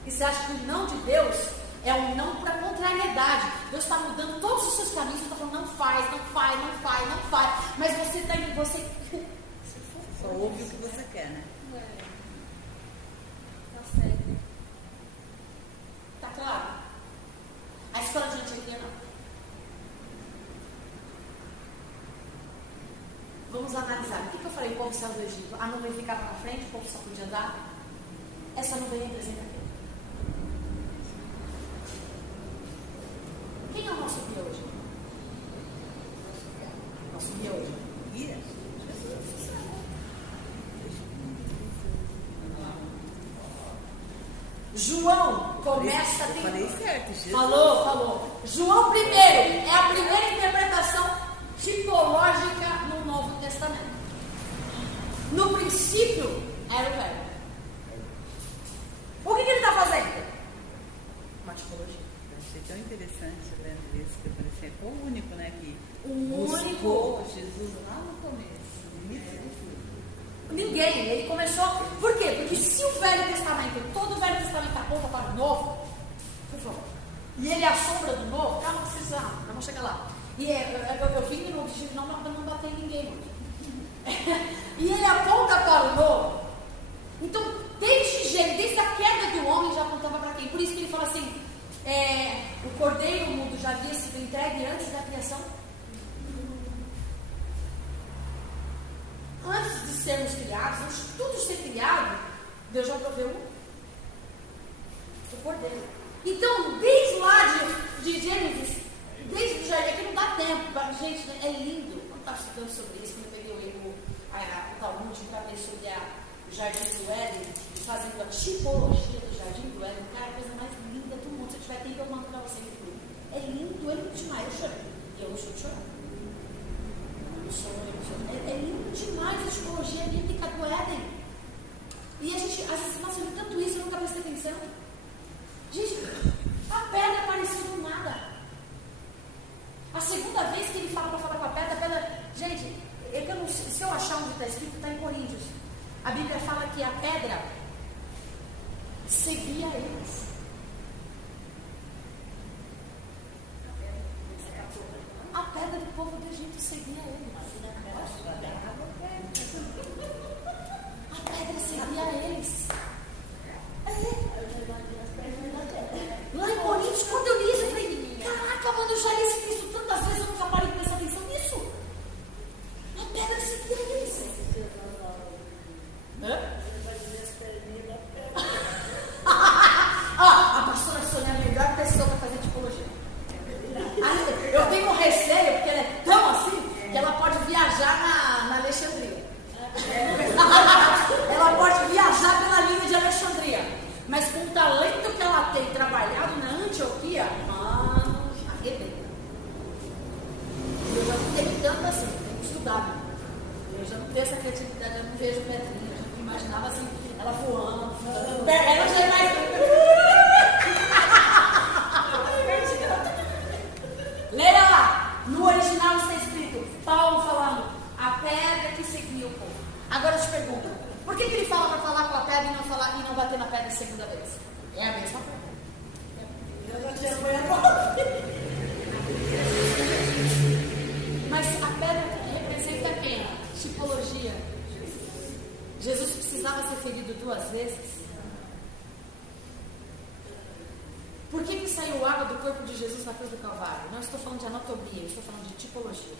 E você acha que o não de Deus é um não para contrariedade. Deus está mudando todos os seus caminhos, está falando não faz, não faz, não faz, não faz. Mas você está em você. Só ouve o que você quer, né? Tá certo. Tá claro? A escola de antioquia não. Vamos analisar. O que eu falei? O povo saiu do Egito. A nuvem ficava na frente, o povo só podia andar. Essa nuvem representa quem? Quem é o nosso guia hoje? Nosso guia hoje. Guia? João começa a ter. Falei certo, Jesus. Falou. João primeiro é a primeira interpretação tipológica no Novo Testamento. No princípio era o Verbo. O que ele está fazendo? Uma tipologia. Eu achei tão interessante lendo isso, que eu falei assim, é o único, né, que O único. buscou Jesus lá no começo. Ninguém. Ele começou. Por quê? Porque se o Velho Testamento, todo o Velho Testamento aponta para o Novo, por favor, e ele é a sombra do Novo, calma que vocês vamos chegar lá. E eu vim no objetivo não bater em ninguém hoje. E ele aponta para o Novo. Então, desde a queda do homem já apontava para quem? Por isso que ele fala assim, o cordeiro mudo já havia sido entregue antes da criação. Antes de sermos criados, antes de tudo ser criado, Deus já proveu o cordeiro. Então, desde lá de Gênesis, desde o jardim, aqui não dá tempo, gente, é lindo. Eu estava estudando sobre isso, quando eu peguei o Talmud para ver sobre o Jardim do Éden, fazendo a tipologia do Jardim do Éden. Cara, a coisa mais linda do mundo. Se tiver tempo, eu mando para vocês. É lindo demais. Eu chorei. Eu não sou de chorar. É lindo demais a tipologia bíblica do Éden. E a gente, às vezes, nossa, eu li tanto isso, eu nunca prestei atenção. Gente, a pedra apareceu do nada. A segunda vez que ele fala para falar com a pedra, gente, eu não sei, se eu achar onde está escrito, está em Coríntios. A Bíblia fala que a pedra seguia eles. A pedra do povo do Egito seguia eles. A pedra seguia eles. Lá em Coríntios, quando eu li isso, eu falei, caraca, mano, eu já li esse texto tantas vezes, eu nunca parei de prestar atenção nisso. A pedra seguia eles. A pastora Sônia é a melhor pessoa para fazer tipologia. Eu tenho um receio, porque ela é tão assim, que ela pode viajar na Alexandria. Ela pode viajar pela linha de Alexandria. Mas com o talento que ela tem trabalhado na Antioquia, mano, arrebenta. Eu já não tenho tanto assim, tenho estudado. Eu já não tenho essa criatividade, eu não vejo pedrinha, eu já não imaginava assim, ela voando. Ela já é mais. Leia lá, no original está escrito, Paulo falando, a pedra que seguia o povo. Agora eu te pergunto, por que ele fala para falar com a pedra e não bater na pedra a segunda vez? É a mesma pergunta. Eu não tinha vergonha. Mas a pedra representa quem? Tipologia. Jesus precisava ser ferido 2 vezes? Por que saiu água do corpo de Jesus na cruz do Calvário? Não estou falando de anatomia, eu estou falando de tipologia.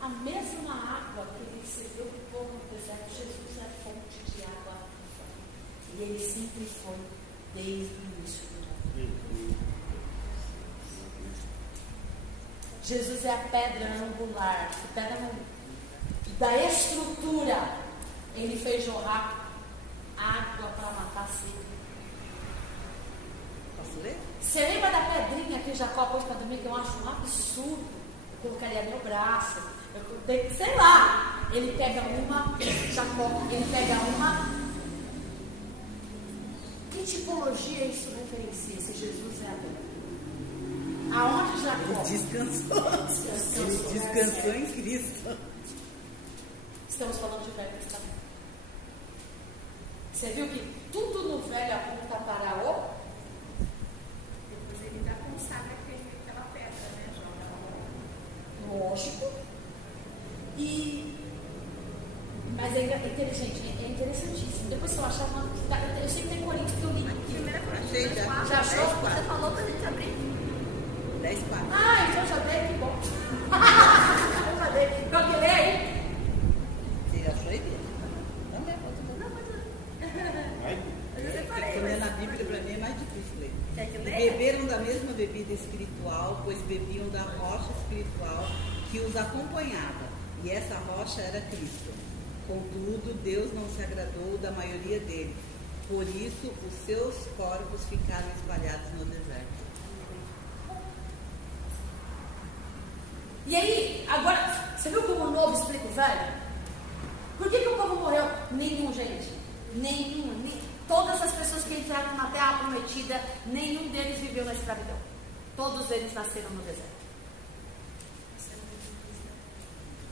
A mesma água que ele recebeu do povo no deserto, Jesus é fonte de água viva. E ele sempre foi desde o início do mundo. Jesus é a pedra angular, da estrutura. Ele fez jorrar água para matar a sede. Posso ler? Você lembra da pedrinha que Jacó pôs para dormir, que eu acho um absurdo? Eu colocaria meu braço, sei lá. Ele pega uma, Jacó, ele pega uma. Que tipologia isso referencia? Se Jesus é a pedra. Aonde Jacó? Ele descansou em Cristo. Estamos falando de Velho Testamento. Você viu que tudo no Velho aponta para o? Depois ele dá consagra aquela pedra, né? Joga. Lógico. Mas é interessantíssimo. Depois se eu achar uma. Eu sei que tem Coríntios que eu li. Achei já. Já achou? Você falou pra gente abrir. 10 páginas. Ah, então já dei, que bom. Eu já dei. Eu que ler aí? Você achou aí? Também, ler na Bíblia para mim é mais difícil ler. Quer que E leia? beberam da mesma bebida espiritual, pois bebiam da rocha espiritual que os acompanhava. E essa rocha era Cristo. Contudo, Deus não se agradou da maioria deles. Por isso, os seus corpos ficaram espalhados no deserto. E aí, agora, você viu como o novo explica o velho? Por que o povo morreu? Nenhum, gente. Nenhum. Todas as pessoas que entraram na terra prometida, nenhum deles viveu na escravidão. Todos eles nasceram no deserto.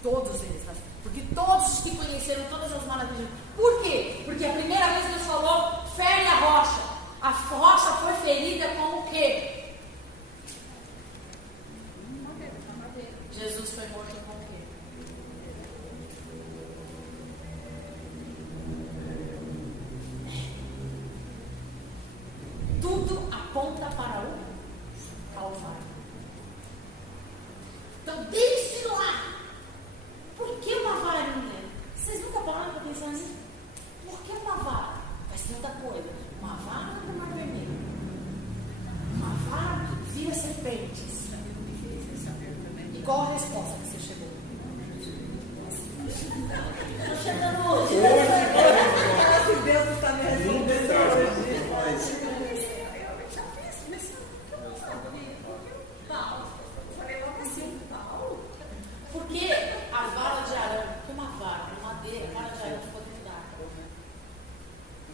Todos eles nasceram. Porque todos os que conheceram todas as maravilhas. Por quê? Porque a primeira vez Deus falou, fere a rocha. A rocha foi ferida com o quê? Jesus foi morto com o quê? Tudo aponta para o Calvário. Então, desde lá, por que uma varinha? Vocês nunca pararam para pensar nisso? Por que uma vara? Faz tanta coisa. Uma vara do Mar Vermelho. Uma vara vira serpentes. E qual a resposta que você chegou? Estou chegando hoje. Se Deus está me respondendo hoje. Eu já fiz, mas Paulo. Falei logo assim, Paulo. Porque a vara de arame, que uma vara, uma madeira, a vara de arame ficou dentro da água.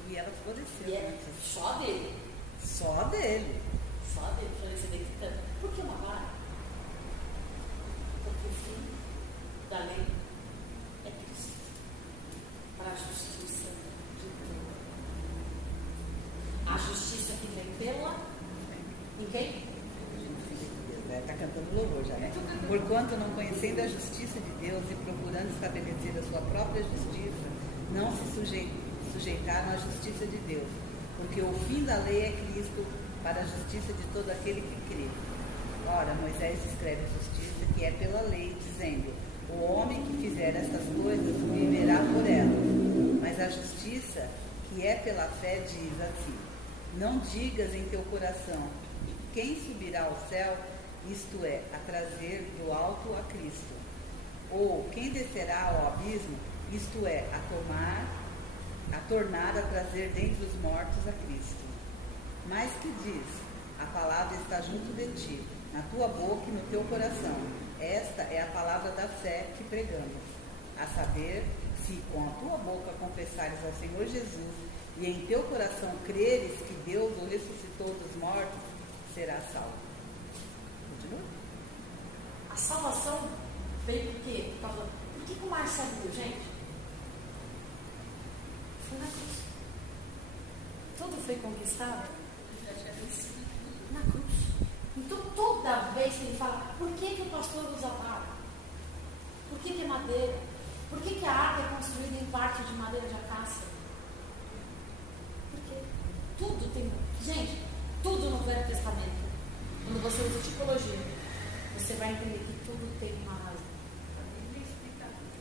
E ela floresceu. E é só dele. Só dele. Só dele florescer dentro de tanto. Por que uma vara? Porque o fim da lei é Cristo. Para a justiça de Deus. A justiça que vem pela. Em quem? Está cantando louvor já, né? Porquanto, não conhecendo a justiça de Deus e procurando estabelecer a sua própria justiça, não se sujeitaram à justiça de Deus. Porque o fim da lei é Cristo para a justiça de todo aquele que crê. Ora, Moisés escreve a justiça que é pela lei, dizendo: o homem que fizer estas coisas viverá por elas. Mas a justiça que é pela fé diz assim: não digas em teu coração, quem subirá ao céu, isto é, a trazer do alto a Cristo. Ou quem descerá ao abismo, isto é, a tornar a trazer dentre os mortos a Cristo. Mas que diz: a palavra está junto de ti, na tua boca e no teu coração. Esta é a palavra da fé que pregamos. A saber, se com a tua boca confessares ao Senhor Jesus e em teu coração creres que Deus o ressuscitou dos mortos, serás salvo. Continua? A salvação veio por quê? Por que o mar se abriu, gente? Foi na cruz. Tudo foi conquistado na cruz. Então, toda vez que ele fala, por que o pastor usa vara? Por que é madeira? Por que a arca é construída em parte de madeira de acácia? Porque tudo tem. Gente, tudo no Velho Testamento, quando você usa tipologia, você vai entender que tudo tem uma razão.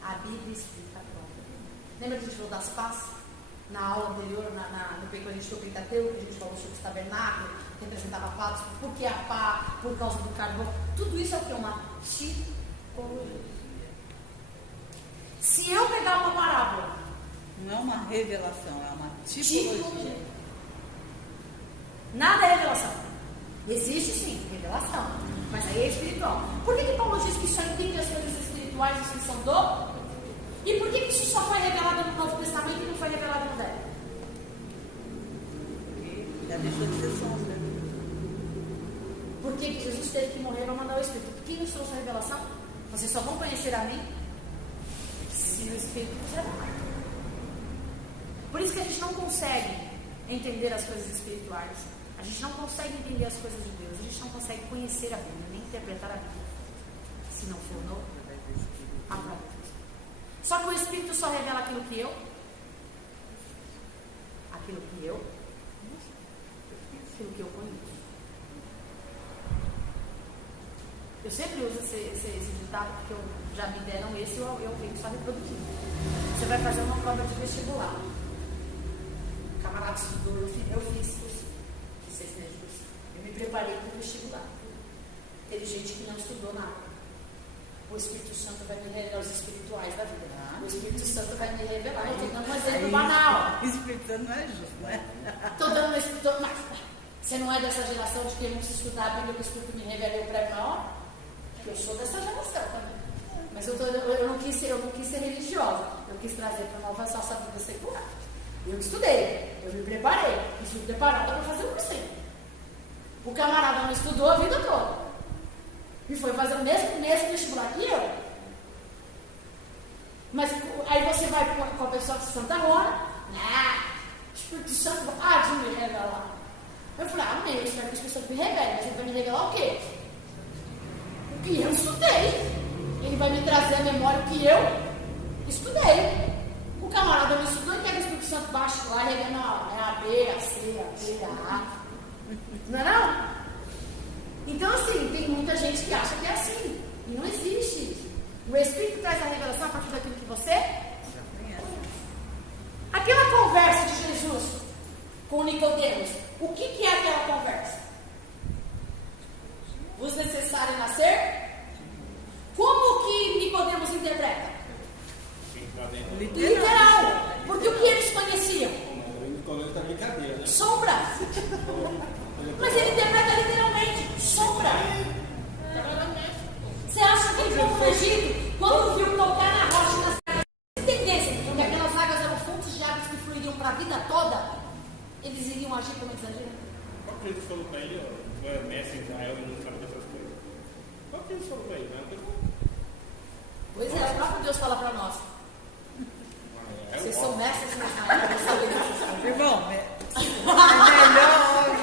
A Bíblia explica pronto. Lembra que a gente falou das pás? Na aula anterior, no período que a gente tinha o Pentateuco, a gente falou sobre os tabernáculos, que representava pás, por que a pá, por causa do carvão. Tudo isso é o que? Uma tipologia. Se eu pegar uma parábola, Não é uma revelação, é uma tipologia. Nada é revelação. Existe sim, revelação. Mas aí é espiritual. Por que Paulo diz que só entende as coisas espirituais os que são do? E por que isso só foi revelado no Novo Testamento e não foi revelado no Velho? Já deixou de ser sombra. Porque que Jesus teve que morrer para mandar o Espírito? Por que nos trouxe a revelação? Vocês só vão conhecer a mim se o Espírito nos revelar. Por isso que a gente não consegue entender as coisas espirituais. A gente não consegue entender as coisas de Deus. A gente não consegue conhecer a Bíblia, nem interpretar a Bíblia, se não for no através do Espírito. Só que o Espírito só revela aquilo que eu conheço. Eu sempre uso esse ditado, porque já me deram esse e eu venho só reproduzindo. Você vai fazer uma prova de vestibular. O camarada estudou, eu fiz curso. Fiz 6 meses de curso. Eu me preparei para o vestibular. Teve gente que não estudou nada. O Espírito Santo vai me revelar os espirituais da vida. O Espírito Santo vai me revelar. Eu estou dando um exemplo banal. O Espírito Santo não é justo, né? Estou dando esse. Mas você não é dessa geração de que não se estudar a Bíblia, que o Espírito me revelou para na hora? Eu sou dessa geração também. Mas eu não quis ser religiosa. Eu quis trazer para nova nossa vida secular. Eu estudei, eu me preparei. E fui preparada para fazer o cursinho. O camarada não estudou a vida toda. E foi fazer o mesmo vestibular que eu. Mas aí você vai com a pessoa de Santa Rona. O Espírito Santo há de me revelar. Eu falei, amém, eu espero que o Espírito Santo me revele. Mas ele vai me revelar o quê? O que eu estudei. Ele vai me trazer à memória o que eu estudei. O camarada não estudou e quer que o Espírito Santo baixe lá e revele, não, é a B, a C, a B, a A. Não é não? Então, assim, tem muita gente que acha que é assim. E não existe isso. O Espírito traz a revelação a partir daquilo que você conhece. Aquela conversa de Jesus com Nicodemos, o que é aquela conversa? Vos necessário nascer? Como que Nicodemos interpreta? Literal. Porque o que eles conheciam? Nicodemos tá brincadeira, né? Sombra. Mas ele interpreta literalmente. Sombra. Você acha que o povo do Egito, quando viu tocar na rocha nas águas, entendessem que aquelas águas eram fontes de águas que fluiriam para a vida toda, eles iriam agir como eles agiram? Qual que eles falaram para ele, ó? Tu é mestre em Israel e não sabe dessas coisas. Qual que eles falaram para ele, né? Pois é, o próprio Deus fala para nós. Vocês são mestres em Israel, eu não sabia dessas coisas. Irmão, é melhor.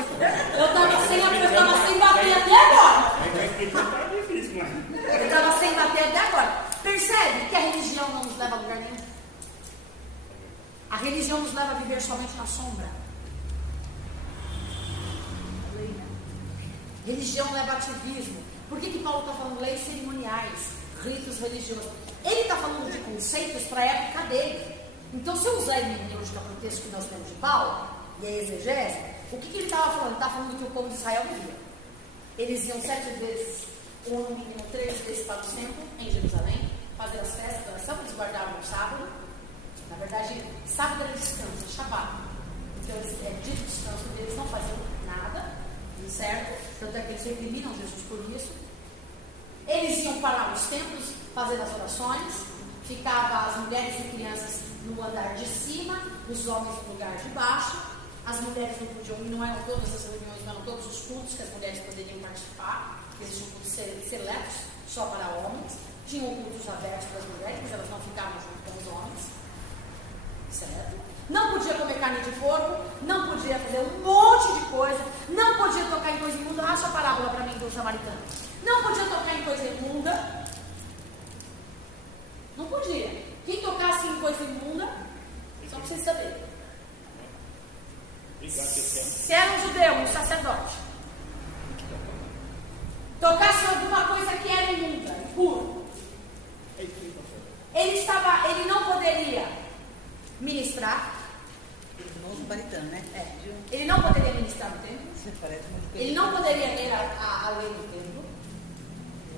Eu estava sem bater até agora. Tá difícil, mas... Eu estava sem bater até agora. Percebe que a religião não nos leva a lugar nenhum? A religião nos leva a viver somente na sombra. Religião leva a ativismo. Por que Paulo está falando leis cerimoniais, ritos religiosos? Ele está falando de conceitos para a época dele. Então, se eu usar a hermenêutica para o texto que nós temos de Paulo, e a exegese, o que ele estava falando? Ele estava falando que o povo de Israel vivia. Eles iam 7 vezes, ou no mínimo 3 vezes para o templo, em Jerusalém, fazer as festas de oração, eles guardavam o sábado. Na verdade, sábado era descanso, Shabbat. Então, é dia de descanso deles, não faziam nada, certo? Tanto é que eles recriminam Jesus por isso. Eles iam parar nos templos, fazendo as orações. Ficavam as mulheres e crianças no andar de cima, os homens no lugar de baixo. As mulheres não podiam, não eram todas as reuniões, não eram todos os cultos que as mulheres poderiam participar. Existiam cultos seletos, só para homens. Tinham cultos abertos para as mulheres, mas elas não ficavam junto com os homens. Certo? Não podia comer carne de porco, não podia fazer um monte de coisa, não podia tocar em coisa imunda. Acha a parábola para mim do samaritano. Não podia tocar em coisa imunda. Não podia. Quem tocasse em coisa imunda, só para vocês saberem. Se era um judeu, um sacerdote, tocasse alguma coisa que era imunda, impuro, ele não poderia ministrar. Né? Ele não poderia ministrar no templo. Ele não poderia ler a lei do templo.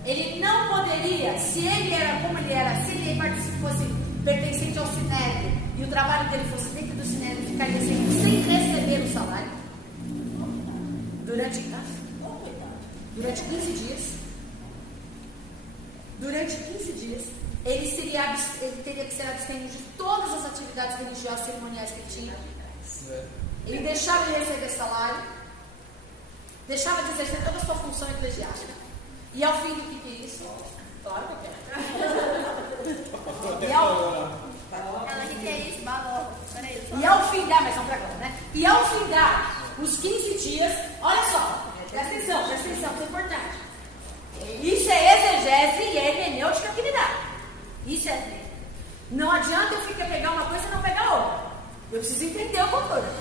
Ele não poderia, se ele era como ele era, se ele fosse pertencente ao sinédrio e o trabalho dele fosse dentro do sinédrio, ficaria sem receber o salário durante 15 dias. Durante 15 dias, ele teria que ser abstêmio de todas as atividades religiosas cerimoniais que ele tinha. Ele deixava de receber salário, deixava de exercer toda a sua função eclesiástica. E ao fim do que é isso? Claro que eu quero. Ela que é isso, balão. Peraí, E ao findar, mas não para agora, né? E ao findar os 15 dias, olha só, presta atenção, isso é importante. Isso é exegese e é hermenêutica que me dá. Isso é. Não adianta eu ficar pegar uma coisa e não pegar outra. Eu preciso entender o contorno.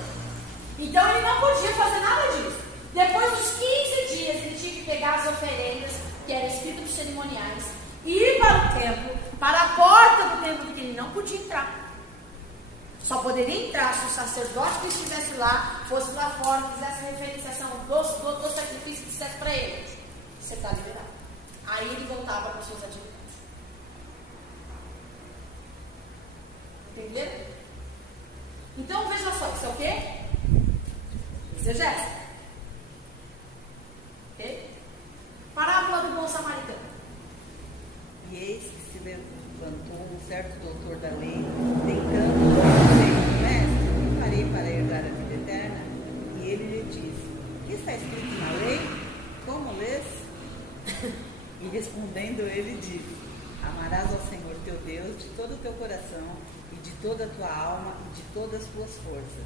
Então ele não podia fazer nada disso. Depois dos 15 dias, ele tinha que pegar as oferendas, que eram escritas dos cerimoniais, e ir para o templo, para a porta do templo, porque ele não podia entrar. Só poderia entrar se o sacerdote que estivesse lá, fosse lá fora, fizesse referenciação do sacrifício que dissesse para ele: você está liberado. Aí ele voltava para as suas atividades. Entenderam? Então veja só, isso é o quê? Exegese. Ok? Parábola do bom samaritano. E eis que se levantou um certo doutor da lei, tentando dizer: Mestre, o que farei para herdar a vida eterna? E ele lhe disse: O que está escrito na lei? Como lês? E respondendo ele disse: Amarás ao Senhor teu Deus de todo o teu coração, e de toda a tua alma, e de todas as tuas forças,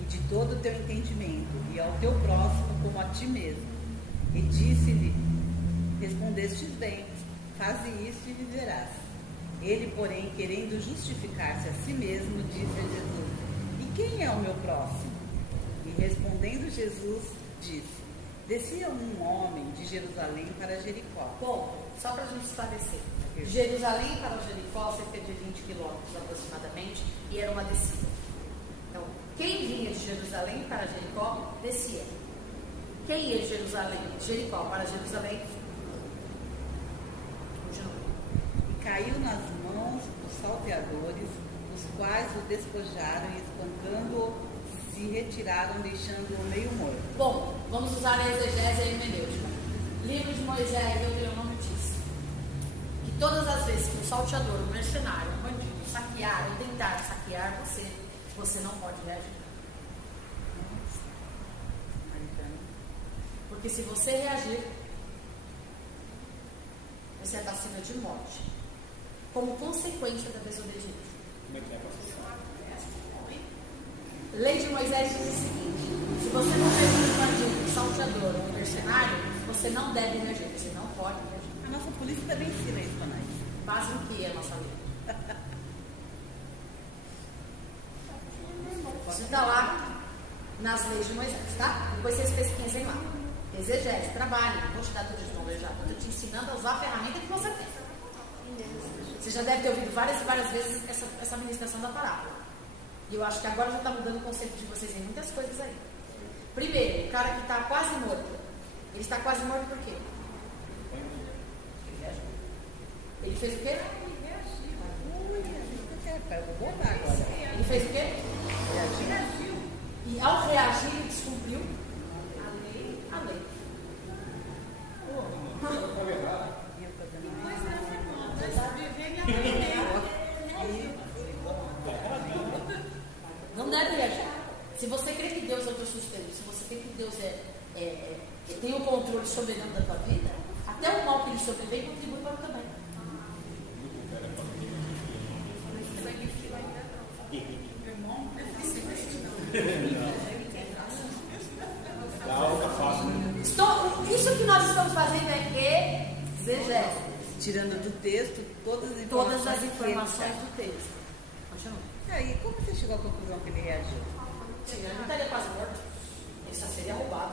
e de todo o teu entendimento, e ao teu próximo como a ti mesmo. E disse-lhe: Respondestes bem, faze isto e viverás. Ele, porém, querendo justificar-se a si mesmo, disse a Jesus: E quem é o meu próximo? E respondendo Jesus, disse: Descia um homem de Jerusalém para Jericó. Bom, só para a gente esclarecer. De Jerusalém para Jericó, cerca de 20 quilômetros aproximadamente, e era uma descida. Então, quem vinha de Jerusalém para Jericó, descia. Quem ia de Jerusalém, de Jericó para Jerusalém? Continua. E caiu nas mãos dos salteadores, os quais o despojaram e, espantando-o, se retiraram, deixando-o meio morto. Bom, vamos usar a exegese e a hermenêutica. Livro de Moisés, Deuteronômio diz que todas as vezes que um salteador, um mercenário, um bandido saquear ou tentar saquear você não pode reagir. Porque se você reagir, você é passivo de morte, como consequência da desobediência. Como é que é a posição? Lei de Moisés diz o seguinte: se você não reagir um bandido, um salteador ou um mercenário, você não deve reagir, você não pode reagir. A nossa polícia também ensina isso para nós. Base no que é a nossa lei? Isso está lá nas leis de Moisés, tá? Depois vocês pesquisem lá. Exegese, trabalhe, não vou te dar tudo de novo, eu já estou te ensinando a usar a ferramenta que você tem. Você já deve ter ouvido várias e várias vezes essa ministração da parábola. E eu acho que agora já está mudando o conceito de vocês em muitas coisas aí. Primeiro, o cara que está quase morto. Ele está quase morto por quê? Ele reagiu. Ele fez o quê? Eu vou voltar agora. Ele fez o quê? Reagiu. E ao reagir, ele descumpriu a lei. Não deve reagir. Se você crê que Deus é o teu sustento, se você crê que Deus tem o controle soberano da tua vida, até o mal que lhe sobrevém contribui para o teu bem. Isso que nós estamos fazendo é exegese. Tirando do texto todas as informações do texto. Continua. E como você chegou à conclusão que ele reagiu? Ele não estaria quase morto. Ele só seria roubado.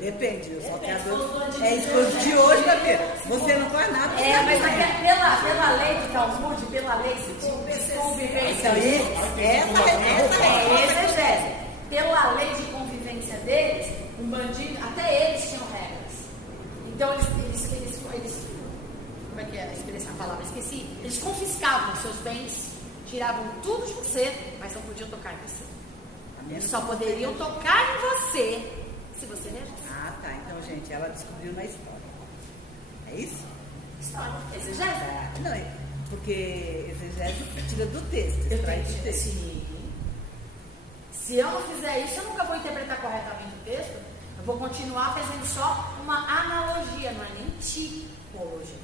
Depende, o salteador é escolhido de hoje, meu filho. Você não faz nada. Mas pela lei de Talmud, pela lei de convivência. Então, essa é exegese. Pela lei de convivência deles, um bandido, até eles tinham regras. Então eles como é que é a palavra? Esqueci. Eles confiscavam seus bens, tiravam tudo de você, mas não podiam tocar em você. Eles só poderiam tocar em você se você reagisse. Ah, tá. Então, gente, ela descobriu na história. É isso? História. Exegese. Não, porque exegese tira do texto, extrai do texto. Sim. Se eu não fizer isso, eu nunca vou interpretar corretamente o texto. vou continuar fazendo só uma analogia, não é nem tipologia.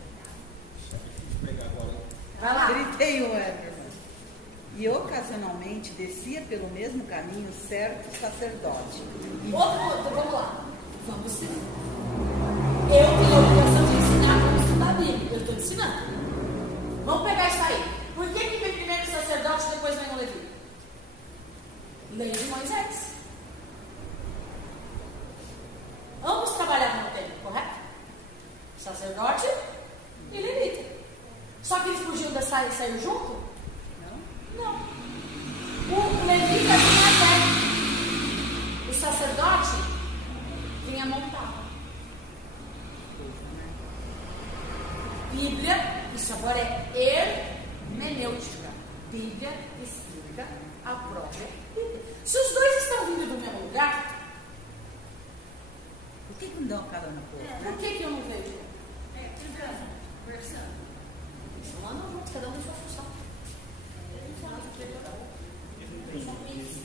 Vai lá. 31, Everman. E ocasionalmente descia pelo mesmo caminho certo sacerdote. Vamos lá. Vamos sim. Eu tenho a obrigação de ensinar como estudar a Bíblia. Eu estou ensinando. Vamos pegar isso aí. Por que vem primeiro o sacerdote e depois vem o levita? Lei de Moisés. Ambos trabalhavam no templo, correto? Sacerdote e levita. Só que eles podiam sair junto? Não. O levita vinha a pé. O sacerdote vinha montado. Bíblia, isso agora é hermenêutica. Bíblia explica a própria Bíblia. Se os dois estão vindo do mesmo lugar, Por que não dá uma carona pro outro? por que eu não vejo? Conversando. Estão andando juntos, cada um tem sua função.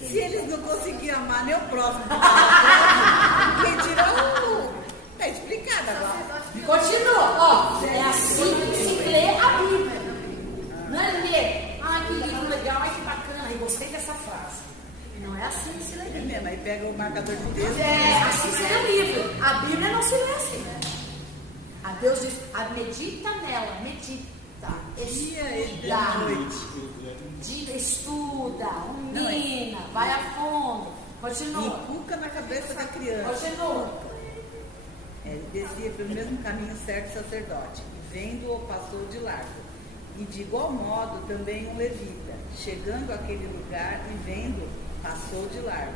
Se eles não conseguiam amar nem o próximo, quem tirou tá explicado agora. Continua, ó. É assim que se lê a Bíblia. Não é ler, que livro legal, que bacana, eu gostei dessa frase. Não é assim que se lê a É Bíblia. mesmo, aí pega o marcador de texto. É, assim se lê o livro. A Bíblia não se lê assim. A Deus diz, medita nela, medita. Dia e Estuda. noite. Estuda, umina, vai a fundo. Continua. Inculca na cabeça da criança. Continua. Ele descia pelo mesmo caminho certo sacerdote, e vendo-o passou de largo. E de igual modo também um levita, chegando àquele lugar e vendo, passou de largo.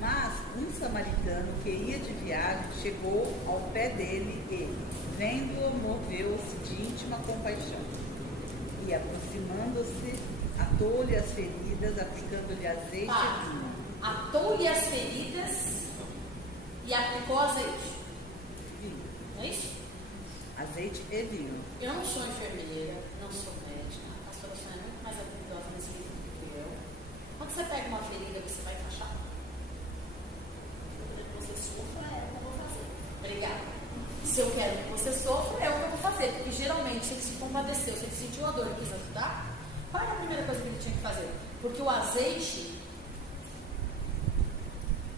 Mas um samaritano que ia de viagem chegou ao pé dele e, vendo-o, moveu-se de íntima compaixão. E aproximando-se, atou-lhe as feridas, aplicando-lhe azeite e vinho. Atou-lhe as feridas e aplicou azeite. Vinho. Não é isso? Azeite e vinho. Eu não sou enfermeira, não sou médica. A pastora Sônia é muito mais habilidosa nesse livro do que eu. Quando você pega uma ferida, você vai encaixar? Você sofra, é o que eu vou fazer. Obrigada. Se eu quero que você sofra, é o que eu vou fazer. Porque geralmente, se ele se compadeceu, se ele sentiu a dor e quis ajudar, qual era a primeira coisa que ele tinha que fazer? Porque o azeite,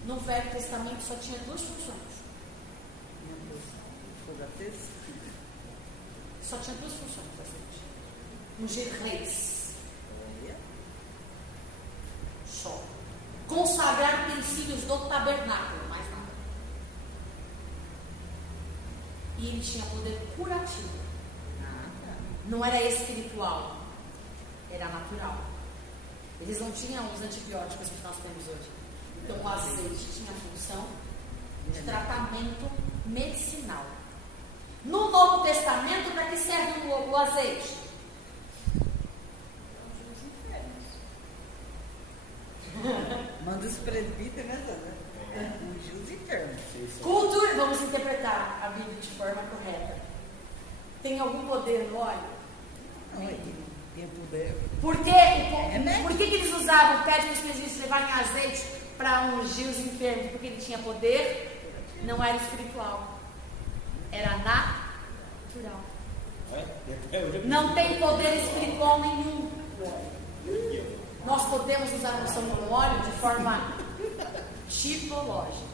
no Velho Testamento, só tinha duas funções. Só tinha duas funções do azeite. Ungir reis. Só. Consagrar utensílios do tabernáculo, mais nada. E ele tinha poder curativo. Não era espiritual, era natural. Eles não tinham os antibióticos que nós temos hoje. Então o azeite tinha a função de tratamento medicinal. No Novo Testamento, para que serve o azeite? Manda os presbíteros, né? Ungir os enfermos. Cultura, vamos interpretar a Bíblia de forma correta. Tem algum poder no óleo? Não, é tem poder. Por que eles usavam, pedem os presbíteros levarem azeite para ungir os enfermos? Porque ele tinha poder, não era espiritual, era natural. Não tem poder espiritual nenhum. Nós podemos usar a unção do óleo de forma tipológica,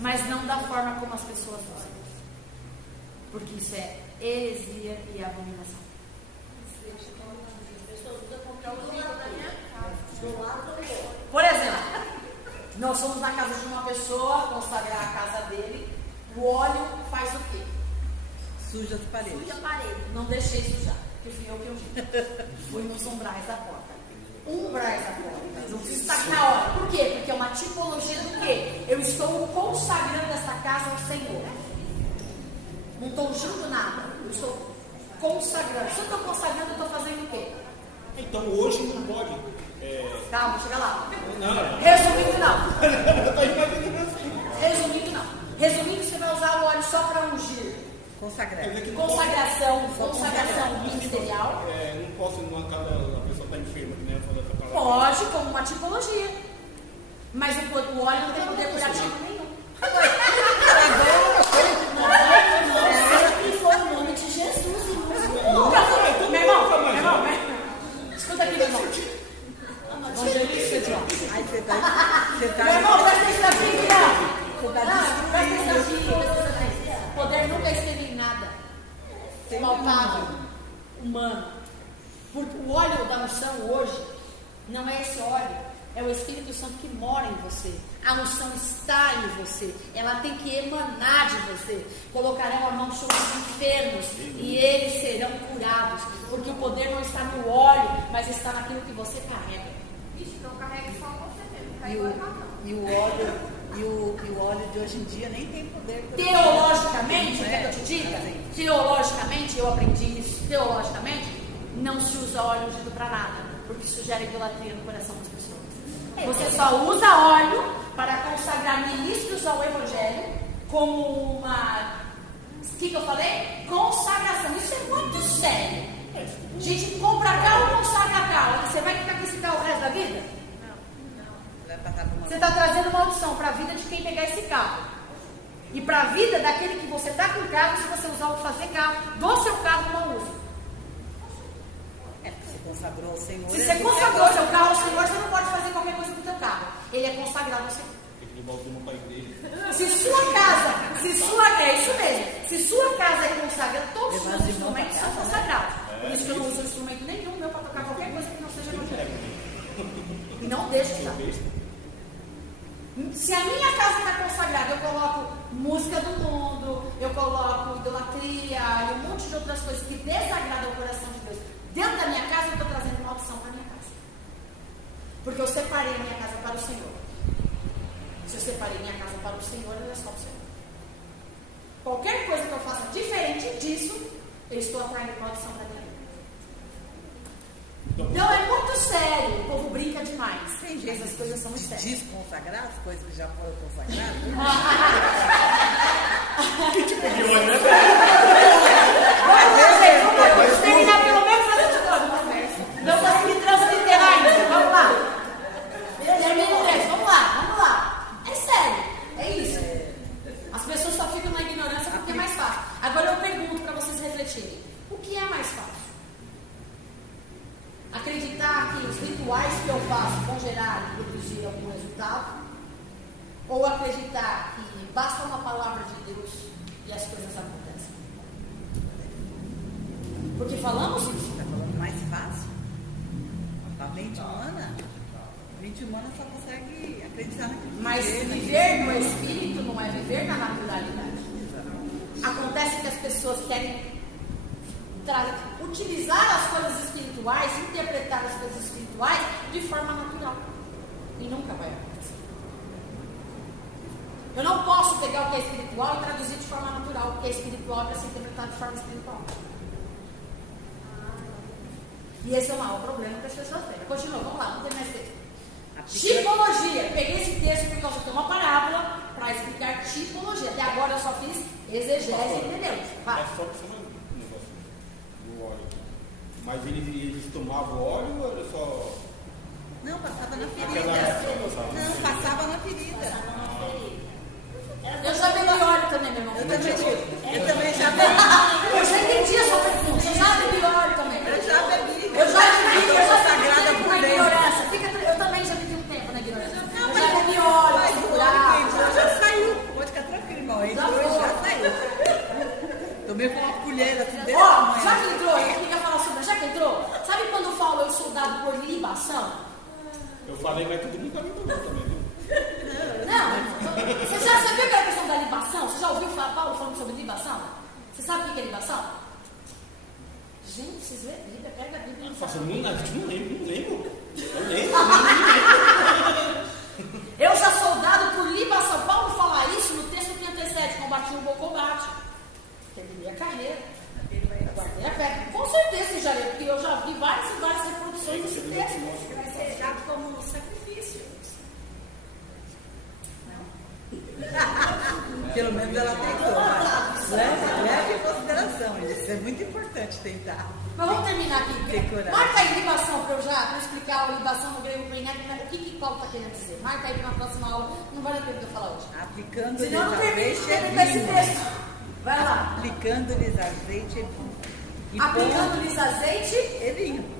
mas não da forma como as pessoas usam, porque isso é heresia e abominação. Por exemplo, nós fomos na casa de uma pessoa consagrar a casa dele. O óleo faz o quê? Suja as paredes. Suja a parede. Não deixei sujar, porque fui eu que ungi. Fui nos umbrais da porta. Umbrais da porta. Não preciso estar na hora. Por quê? Porque é uma tipologia do quê? Eu estou consagrando esta casa ao Senhor. Não estou ungindo nada. Eu estou consagrando. Se eu estou consagrando, eu estou fazendo o quê? Então hoje não pode. Calma, chega lá. Não. Resumindo, não. Tá imaginando assim. Resumindo, não. Resumindo, você vai usar o óleo só para ungir. Consagrar. Consagração ministerial. Não posso ir numa casa, a pessoa está enferma, né? Falar essa palavra. Pode, como uma tipologia. Mas o óleo não tem poder curativo nenhum. Sempre foi o nome de Jesus, irmão. Nunca foi. Meu irmão. Escuta aqui, meu irmão. Evangelista, Aí você tá. meu irmão, presta atenção aqui, presta atenção aqui. Poder nunca esteve em nada palpável, humano. Porque o óleo da unção hoje não é esse óleo, é o Espírito Santo que mora em você. A unção está em você, ela tem que emanar de você. Colocarão a mão sobre os enfermos e eles serão curados, porque o poder não está no óleo, mas está naquilo que você carrega. Vixe, então carrega só você mesmo. Carrega E o óleo de hoje em dia nem tem poder. Teologicamente, quer que eu te diga? Teologicamente, eu aprendi isso. Teologicamente, não se usa óleo ungido para nada, porque isso gera idolatria no coração das pessoas. Você só usa óleo para consagrar ministros ao Evangelho como uma... O que eu falei? Consagração. Isso é muito sério. Gente, compra carro, consagra carro. Você vai ficar com esse carro o resto da vida? Vai passar por uma... Você está trazendo maldição para a vida de quem pegar esse carro. E para a vida daquele que você está com o carro, se você usar o fazer carro, do seu carro não usa. Você consagrou ao Senhor. Se você consagrou seu carro ao Senhor, você não pode fazer qualquer coisa com o seu carro. Ele é consagrado ao Senhor. Tem que levar o irmão para a igreja. Se sua casa, é isso mesmo. Se sua casa é consagrada, todos os instrumentos são consagrados. Por isso que eu não uso instrumento nenhum meu para tocar qualquer coisa que não seja evangélica. E não deixo usar. Se a minha casa está consagrada, eu coloco música do mundo, eu coloco idolatria e um monte de outras coisas que desagradam o coração de Deus. Dentro da minha casa, eu estou trazendo maldição para a minha casa. Porque eu separei a minha casa para o Senhor. Se eu separei minha casa para o Senhor, ela é só o Senhor. Qualquer coisa que eu faça diferente disso, eu estou atraindo maldição para a minha vida. Então é muito sério. O povo brinca demais. Tem gente essas coisas são muito sérias. Desconsagrar as coisas que já foram consagradas. Vamos terminar pelo menos essa conversa. Não consegui transliterar isso. Vamos lá. Vamos lá. É sério. É isso. As pessoas só ficam na ignorância porque é mais fácil. Agora eu pergunto para vocês refletirem. O que é mais fácil? Acreditar que os rituais que eu faço vão gerar e produzir algum resultado? Ou acreditar que basta uma palavra de Deus e as coisas acontecem? Porque falamos isso. Está falando mais fácil? A mente humana? A mente humana só consegue acreditar naquilo que Mas viver no Espírito não é viver na naturalidade. Acontece que as pessoas querem utilizar as coisas espirituais, interpretar as coisas espirituais de forma natural. E nunca vai acontecer. Eu não posso pegar o que é espiritual e traduzir de forma natural. O que é espiritual para ser interpretado de forma espiritual. E esse é o maior problema que as pessoas têm. Continua, vamos lá, não tem mais tempo. Tipologia. Peguei esse texto por causa que tem uma parábola para explicar tipologia. Até agora eu só fiz exegese e hermenêutica. Vai. É só um negócio do óleo. Mas eles tomavam óleo ou era só... Não, passava na Aquela ferida. época Não, passava na ferida. Eu já bebi óleo também, meu irmão. Eu também já bebi. Eu já entendi a sua pergunta. Eu já bebi óleo também. Eu já bebi. Eu já vivi Sagrada tempo por na dentro. ignorância. Eu também já vivi um tempo na ignorância. Eu já bebi óleo, Mas pra o curar. óleo já saiu. Pode ficar tranquilo, irmão. Entrou e já saiu. Tomei com uma colher assim desse Ó, tamanho. já que entrou, eu queria falar sobre. Já que entrou, sabe quando eu falo eu sou dado por libação? Eu falei, mas todo mundo tá me falando também, viu? Não. Você já viu aquela questão da libação? Você já ouviu falar Paulo falando sobre libação? Você sabe o que é libação? Gente, vocês lêem a Bíblia, pega a Bíblia e não Nossa, sabe. não lembro. Eu lembro. Eu já sou dado por libação. Paulo fala isso no texto que antecede: combati o bom combate, terminei a carreira, guardei a fé. Com certeza você já leu, porque eu já vi várias e várias reproduções desse texto. Vai ser dado como um sacrifício. Pelo menos ela tentou. Leve em consideração. Isso é muito importante tentar. Mas vamos terminar aqui. Decorar. Marca aí libação para eu já para explicar a libação no grego preinético, o que Paulo está querendo dizer. Marca aí para a próxima aula, não vale a pena eu falar hoje. Aplicando-lhes Senão eu não termino de azeite e escrever esse vinho. texto. Vai lá. Aplicando-lhes azeite e vinho. E Aplicando-lhes azeite. e vinho.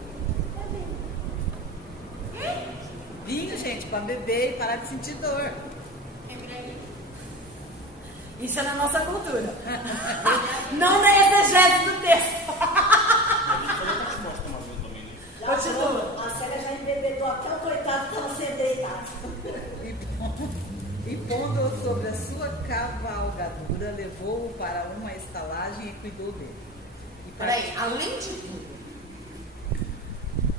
Vinho, gente, para beber e parar de sentir dor. Isso é na nossa cultura. Não na exegese do texto. Continua. A Célia já embebedou até o coitado que estava sendo deitado. E pondo-o sobre a sua cavalgadura, levou-o para uma estalagem e cuidou dele. E Peraí, além de tudo,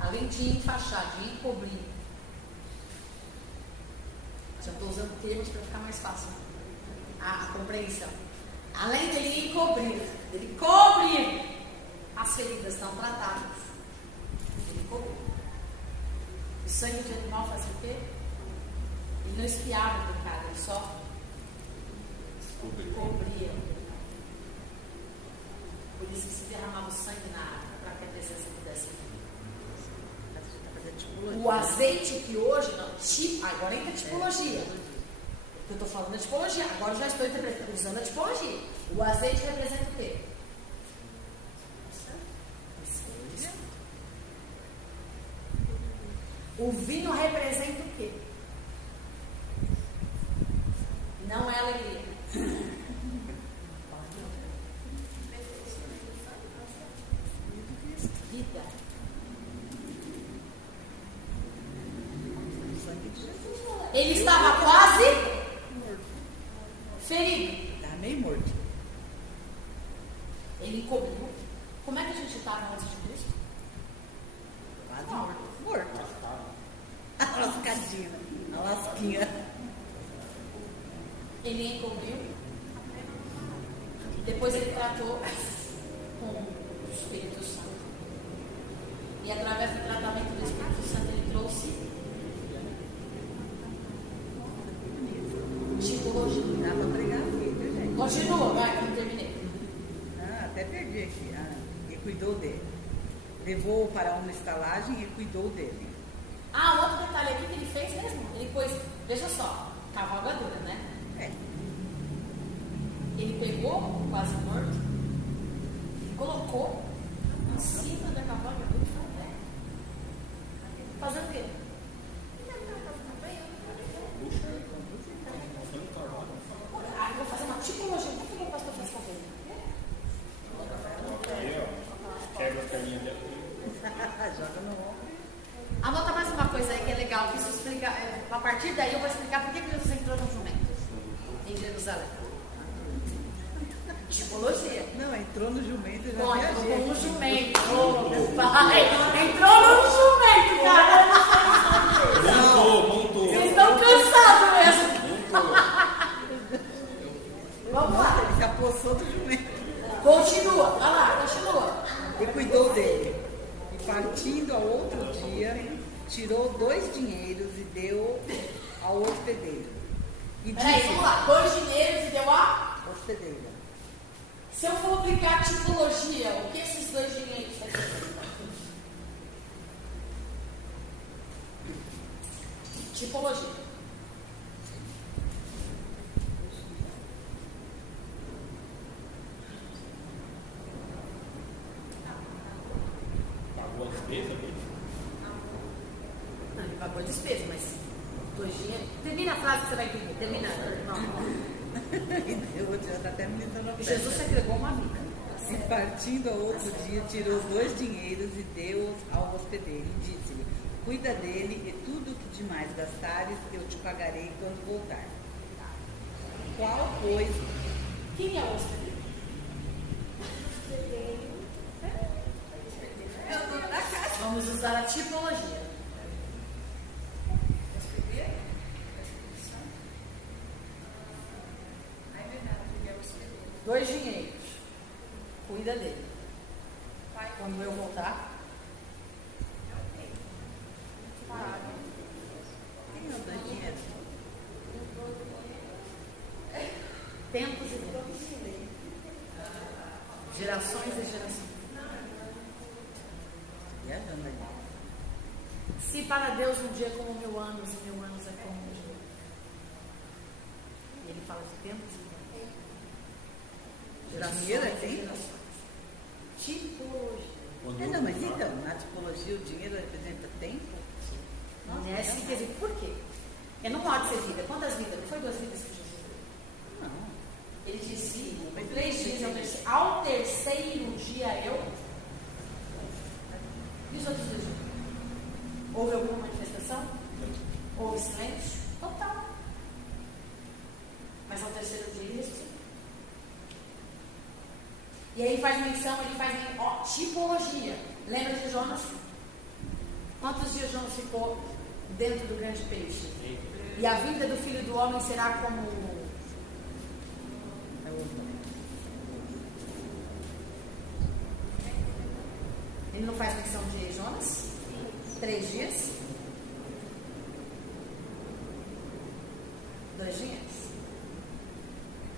além de enfaixar, de encobrir, já estou usando termos para ficar mais fácil a compreensão. Além dele encobrir, dele cobrir, as feridas estão tratadas. Ele cobriu. O sangue de animal fazia o quê? Ele não espiava o pecado, ele só cobria. Por isso que se derramava o sangue na água, para que a presença pudesse vir. O azeite que hoje, não, agora entra a tipologia. Eu estou falando da tipologia, agora eu já estou usando a tipologia. O azeite representa o quê? O vinho representa o quê? Não é alegria. Vida. Ele estava quase ferido. Estava meio morto. Ele encobriu. Como é que a gente estava antes de Cristo? Quase morto. Morto. A lascadinha. A lasquinha. Ele encobriu. Depois ele tratou com o Espírito Santo. E através do tratamento do Espírito Santo ele trouxe tipologia. Dá para pregar aqui, viu, gente? Continua, vai, que eu não terminei. Até perdi aqui. E cuidou dele. Levou-o para uma estalagem e cuidou dele. Um outro detalhe aqui que ele fez mesmo. Ele pôs, veja só, cavalgadura, né? É. Ele pegou o quase morto e colocou em cima da cavalgadura e falou, fazendo o quê? Eu vou fazer uma tipologia. Por que o pastor fez fazer? Aí, ó, quebra a perninha dela. Joga no ombro. Anota mais uma coisa aí que é legal, que isso explica. A partir daí eu vou explicar por que Jesus entrou no jumento em Jerusalém. Tipologia. Não, entrou no jumento e já Bom, viajei. entrou no jumento. Oh, meu pai. Entrou no jumento, cara. Montou. Vocês estão cansados mesmo. Vamos lá. Ele se apossou do jumento. Continua. Vai lá, continua. E cuidou dele. E partindo ao outro dia, tirou 2 dinheiros e deu ao hospedeiro. E Peraí, vamos lá. 2 dinheiros e deu a? hospedeira. Se eu for aplicar tipologia, o que esses 2 dinheiros representam? Tipologia. Pagou a despesa, bicho. Não, ele pagou a despesa, mas 2 dinheiros. Termina a frase que você vai entender. Termina. Não. Eu vou tirar até militando a Jesus se entregou uma vida. E partindo ao outro dia, tirou 2 dinheiros e deu ao hospedeiro. E disse-lhe: cuida dele e tudo que demais gastares eu te pagarei quando voltar. Qual, pois, Quem é o hospedeiro? Vamos usar a tipologia. Dois dinheiros. Cuida dele. Quando eu voltar, quem é o 2 dinheiros? tempos e tempos. Gerações e gerações. Viajando ali. Se para Deus um dia é como 1000 anos e 1000 anos é como um dia. E ele fala de tempos e tempos. Dinheiro é tempo? Gerações. Tipologia. Não, mas então, na tipologia o dinheiro representa tempo? Nossa, Nesse quesito. Por quê? Eu não pode ser vida. Quantas vidas? Não foi 2 vidas que Jesus deu? não. Ele disse, 3 dias, ao terceiro dia eu. E os outros 2 dias? Houve alguma manifestação? Houve silêncio? Total. Mas ao terceiro dia ele ressuscitou. E aí ele faz menção, tipologia. Lembra de Jonas? Quantos dias Jonas ficou dentro do grande peixe? E a vinda do Filho do Homem será como... Ele não faz menção de Jonas? 3 dias? 2 dias?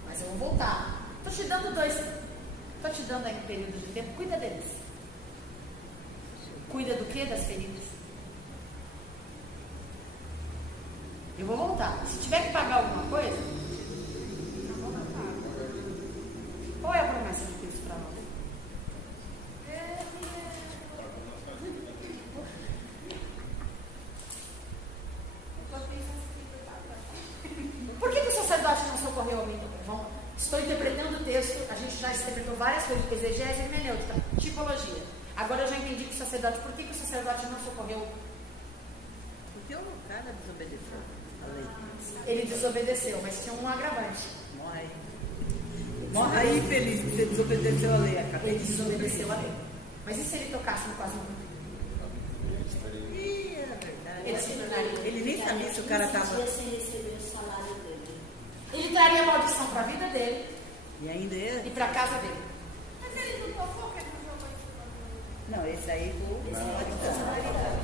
Mas eu vou voltar. Estou te dando 2. Estou te dando aí um período de tempo. Cuida deles. Cuida do que? Das feridas. Eu vou voltar. Se tiver que pagar alguma coisa, qual é a promessa de Cristo para nós? Por que o sacerdote não socorreu alguém? Estou interpretando o texto, a gente já interpretou várias coisas, exegese e hermenêutica, tipologia. Agora eu já entendi que o sacerdote, por que o sacerdote não socorreu? Porque o cara desobedeceu a lei. Ele desobedeceu, mas tinha um agravante. Morre aí. Morre aí, feliz, que você desobedeceu a lei. Ele desobedeceu a lei. Mas e se ele tocasse no quase morto? Ih, é verdade. Ele se tornaria. Ele nem sabia se o cara estava... sem receber o salário dele. Ele traria maldição para a vida dele E ainda é... e para a casa dele. Mas ele não tocou, que ele não jogou isso. Não, esse aí do samaritano.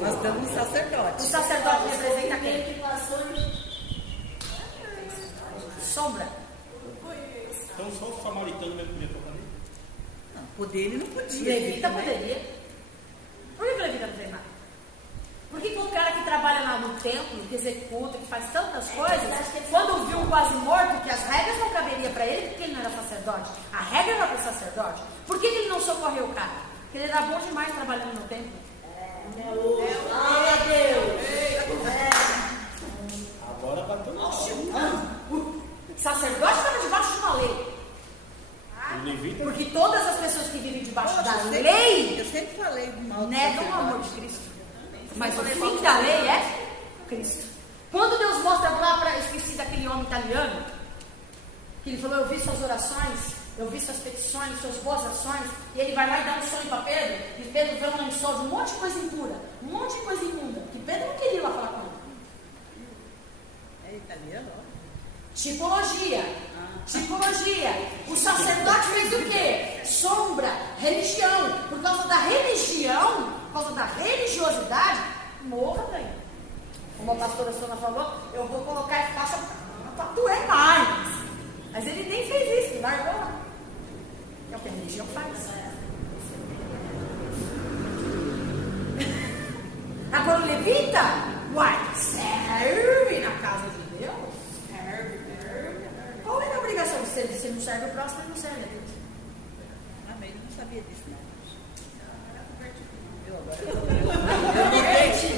Nós estamos no O sacerdote. sacerdote representa quem? Ele que passou e... Sombra. Então só o samaritano mesmo podia tocar nele? Não, poder ele não O podia. levita né? poderia. Por que o levita não fez nada? Por que o cara que trabalha lá no templo, que executa, que faz tantas coisas, quando viu um quase morto, que as regras não caberiam para ele, porque ele não era sacerdote, a regra era para o sacerdote, por que ele não socorreu o cara? Porque ele era bom demais trabalhando no templo. Agora bateu na O sacerdote estava debaixo de uma lei. O levita. Porque todas as pessoas que vivem debaixo da Eu lei sempre falei do mal do negam o sacerdote. amor de Cristo. Mas o fim da lei é Cristo. Quando Deus mostra lá para... Esqueci daquele homem italiano, que ele falou, eu vi suas orações, eu vi suas petições, suas boas ações, e ele vai lá e dá um sonho para Pedro, e Pedro vê um lençol de um monte de coisa impura, um monte de coisa imunda, que Pedro não queria ir lá falar com ele. É italiano, ó. Tipologia. Tipologia. O sacerdote fez o quê? Sombra, religião. Por causa da religião, por causa da religiosidade, morra daí. Como a pastora Sônia falou, eu vou colocar a faixa para doer mais. Mas ele nem fez isso, largou lá. É o que a religião faz. Agora o levita, uai, serve na casa de Deus. Serve. Qual é a obrigação de servir? Se não serve o próximo, ele não serve a Deus. Amém, eu não sabia disso, não.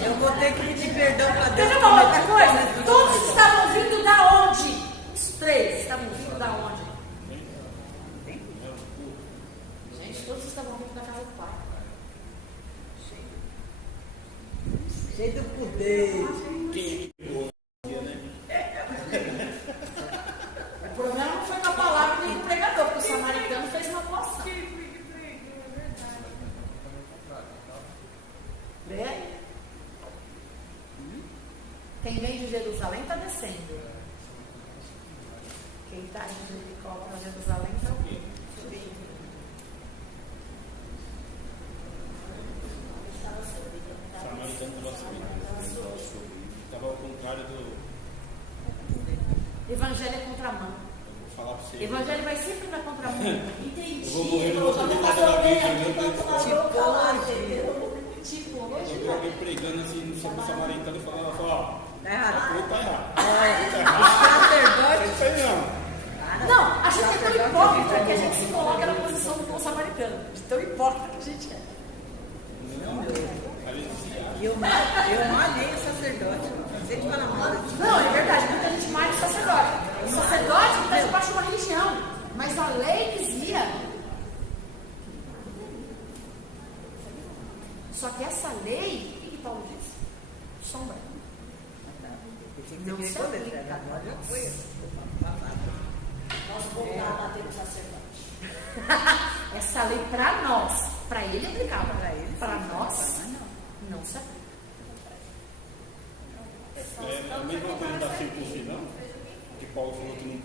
Eu vou ter que pedir perdão para Deus. Tem uma outra coisa? Todos estavam vindo da onde? Os 3 estavam vindo da onde? Gente, todos estavam vindo da casa do Pai. Cheio do poder. Quem é que pegou? O problema não foi com a palavra nem com o pregador, porque o samaritano fez uma boa ação. Vê? Quem vem de Jerusalém está descendo. Quem está de Jericó para Jerusalém está subindo. O samaritano estava subindo. Estava ao contrário do. Evangelho é contramão. Eu vou falar para você. Evangelho vai sempre na contramão. Entendi. Eu vou morrer, não vou poder Vamos fazer fazer uma alguém vídeo, aqui meu para Deus. tomar o local, entendeu? do samaritano e falando, ó, Tá errado. tá errado. Sacerdote. Não sei não. Não, a gente é tão hipócrita que a gente se coloca na posição do bom samaritano. De tão hipócrita que a gente é. E eu malhei o sacerdote. Você que fala mal daqui. Não, é verdade, muita gente malha o sacerdote. O sacerdote faz parte de uma religião, mas a lei dizia. Só que essa lei, o que Paulo diz? Sombra. Não se aplica. Nós voltar a bater no sacerdote. Essa lei para nós, para ele aplicava, para nós não se aplica. É a mesma coisa da circuncisão, que Paulo falou que não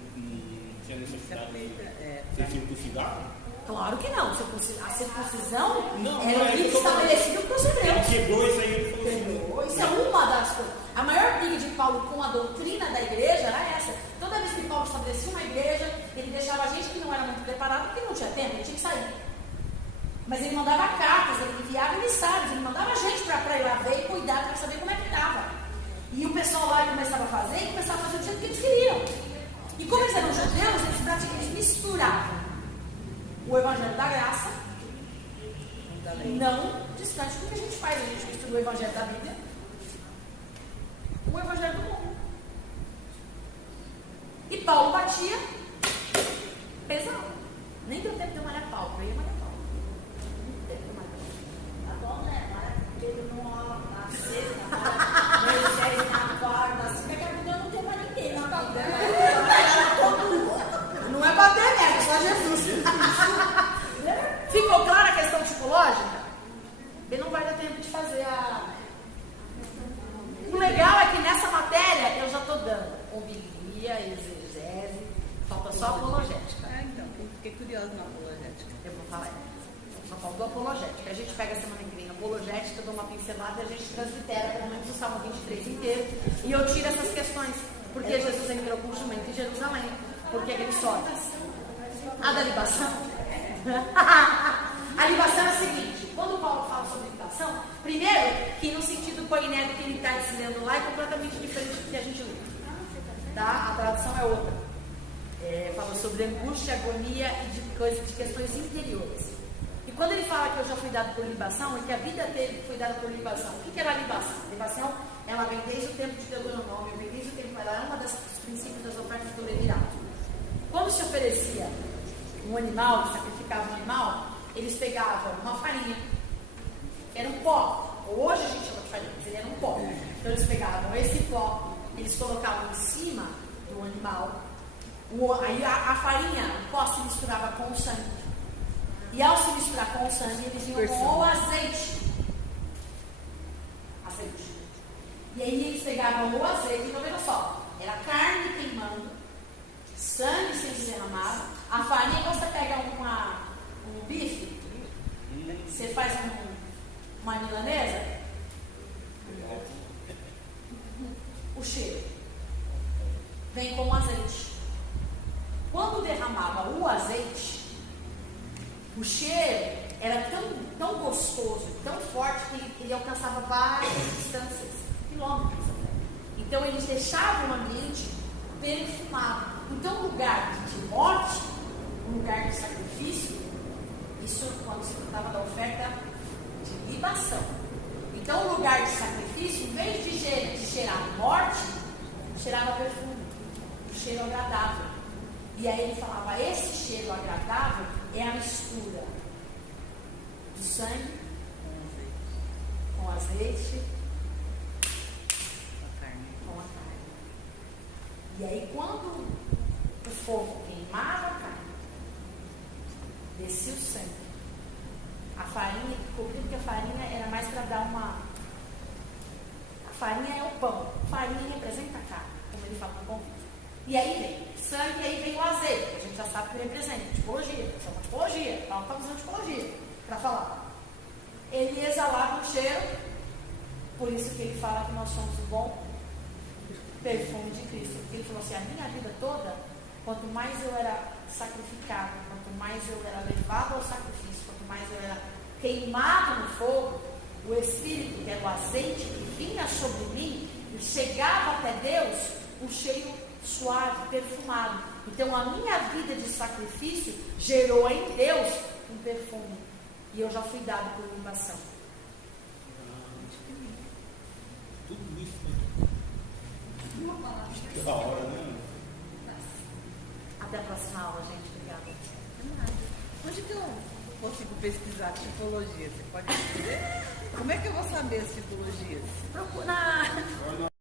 tinha necessidade de ser circuncidado. Claro que não. A circuncisão Não, era o rito estabelecido para os Ele hebreus. quebrou isso aí, ele falou assim. Isso é uma das coisas. A maior briga de Paulo com a doutrina da igreja era essa. Toda vez que Paulo estabelecia uma igreja, ele deixava a gente que não era muito preparado, porque não tinha tempo, ele tinha que sair. Mas ele mandava cartas, ele enviava emissários, ele mandava gente para ir lá ver e cuidar para saber como é que estava. E o pessoal lá começava a fazer e começava a fazer do jeito que eles queriam. E como eles eram judeus, eles misturavam o evangelho da graça, não distante do que a gente faz. A gente mistura o evangelho da Bíblia com o evangelho do mundo. E Paulo batia pesado. Nem deu tempo de malhar Paulo, eu ia malhar Paulo. Não teve tempo de malhar Paulo. Tá bom, né? Malhar Pedro na sexta, Moisés na quarta, assim, daqui a pouco eu não tenho mais ninguém na vida. Não é bater, né? É só Jesus. Ficou clara a questão tipológica? Ele não vai dar tempo de fazer a... O legal é que nessa matéria eu já estou dando homilia, exegese, falta só apologética. Então, fiquei curiosa na apologética. Eu vou falar. Só faltou apologética. A gente pega a semana que vem a apologética, dou uma pincelada e a gente translitera pelo menos o Salmo 23 inteiro. E eu tiro essas questões. Por que Jesus entrou com o jumento em Jerusalém? Por que ele sobe? A da libação. A libação é a seguinte: quando Paulo fala sobre libação, primeiro, que no sentido coinético que ele está ensinando lá é completamente diferente do que a gente lê. Tá? A tradução é outra. Fala sobre angústia, agonia e de questões interiores. E quando ele fala que eu já fui dado por libação, e que a vida dele foi dada por libação, o que era a libação? A libação, ela vem desde o tempo de Deuteronômio, vem desde o tempo, ela é uma dos princípios das ofertas do Levirato. Quando se oferecia um animal, sacrificava um animal, eles pegavam uma farinha, era um pó. Hoje a gente chama de farinha, mas ele era um pó. Então eles pegavam esse pó, eles colocavam em cima do animal. Aí a farinha, o pó se misturava com o sangue. E ao se misturar com o sangue, eles iam com o azeite. E aí eles pegavam o azeite, então veja só, era carne queimando, sangue sendo derramado. A farinha, quando você pega um bife, você faz uma milanesa, o cheiro vem com o azeite. Quando derramava o azeite, o cheiro era tão gostoso, tão forte, que ele alcançava várias distâncias, quilômetros. Então eles deixavam o ambiente perfumado. Então, um lugar de morte, um lugar de sacrifício, isso quando se tratava da oferta de libação. Então, o lugar de sacrifício, em vez de cheirar morte, cheirava perfume, um cheiro agradável. E aí ele falava, esse cheiro agradável é a mistura do sangue com azeite, com a carne. E aí quando o fogo queimava a carne, descia o sangue, a farinha que cobria, porque a farinha era mais para dar uma... A farinha é o pão, a farinha representa a carne, como ele fala no convite. E aí vem sangue, e aí vem o azeite, a gente já sabe que representa tipologia, chama tipologia, então estamos usando tipologia para falar. Ele exalava um cheiro, por isso que ele fala que nós somos o bom perfume de Cristo, porque ele falou assim, a minha vida toda, quanto mais eu era sacrificado, quanto mais eu era levado ao sacrifício, quanto mais eu era queimado no fogo, O Espírito, que era o azeite que vinha sobre mim e chegava até Deus, um cheiro suave, perfumado. Então a minha vida de sacrifício gerou em Deus um perfume. E eu já fui dado por libação. Tudo isso. Que da hora, né? Até a próxima aula, gente. Obrigada. Onde que eu consigo pesquisar tipologia? Você pode dizer? Como é que eu vou saber as tipologias? Procura.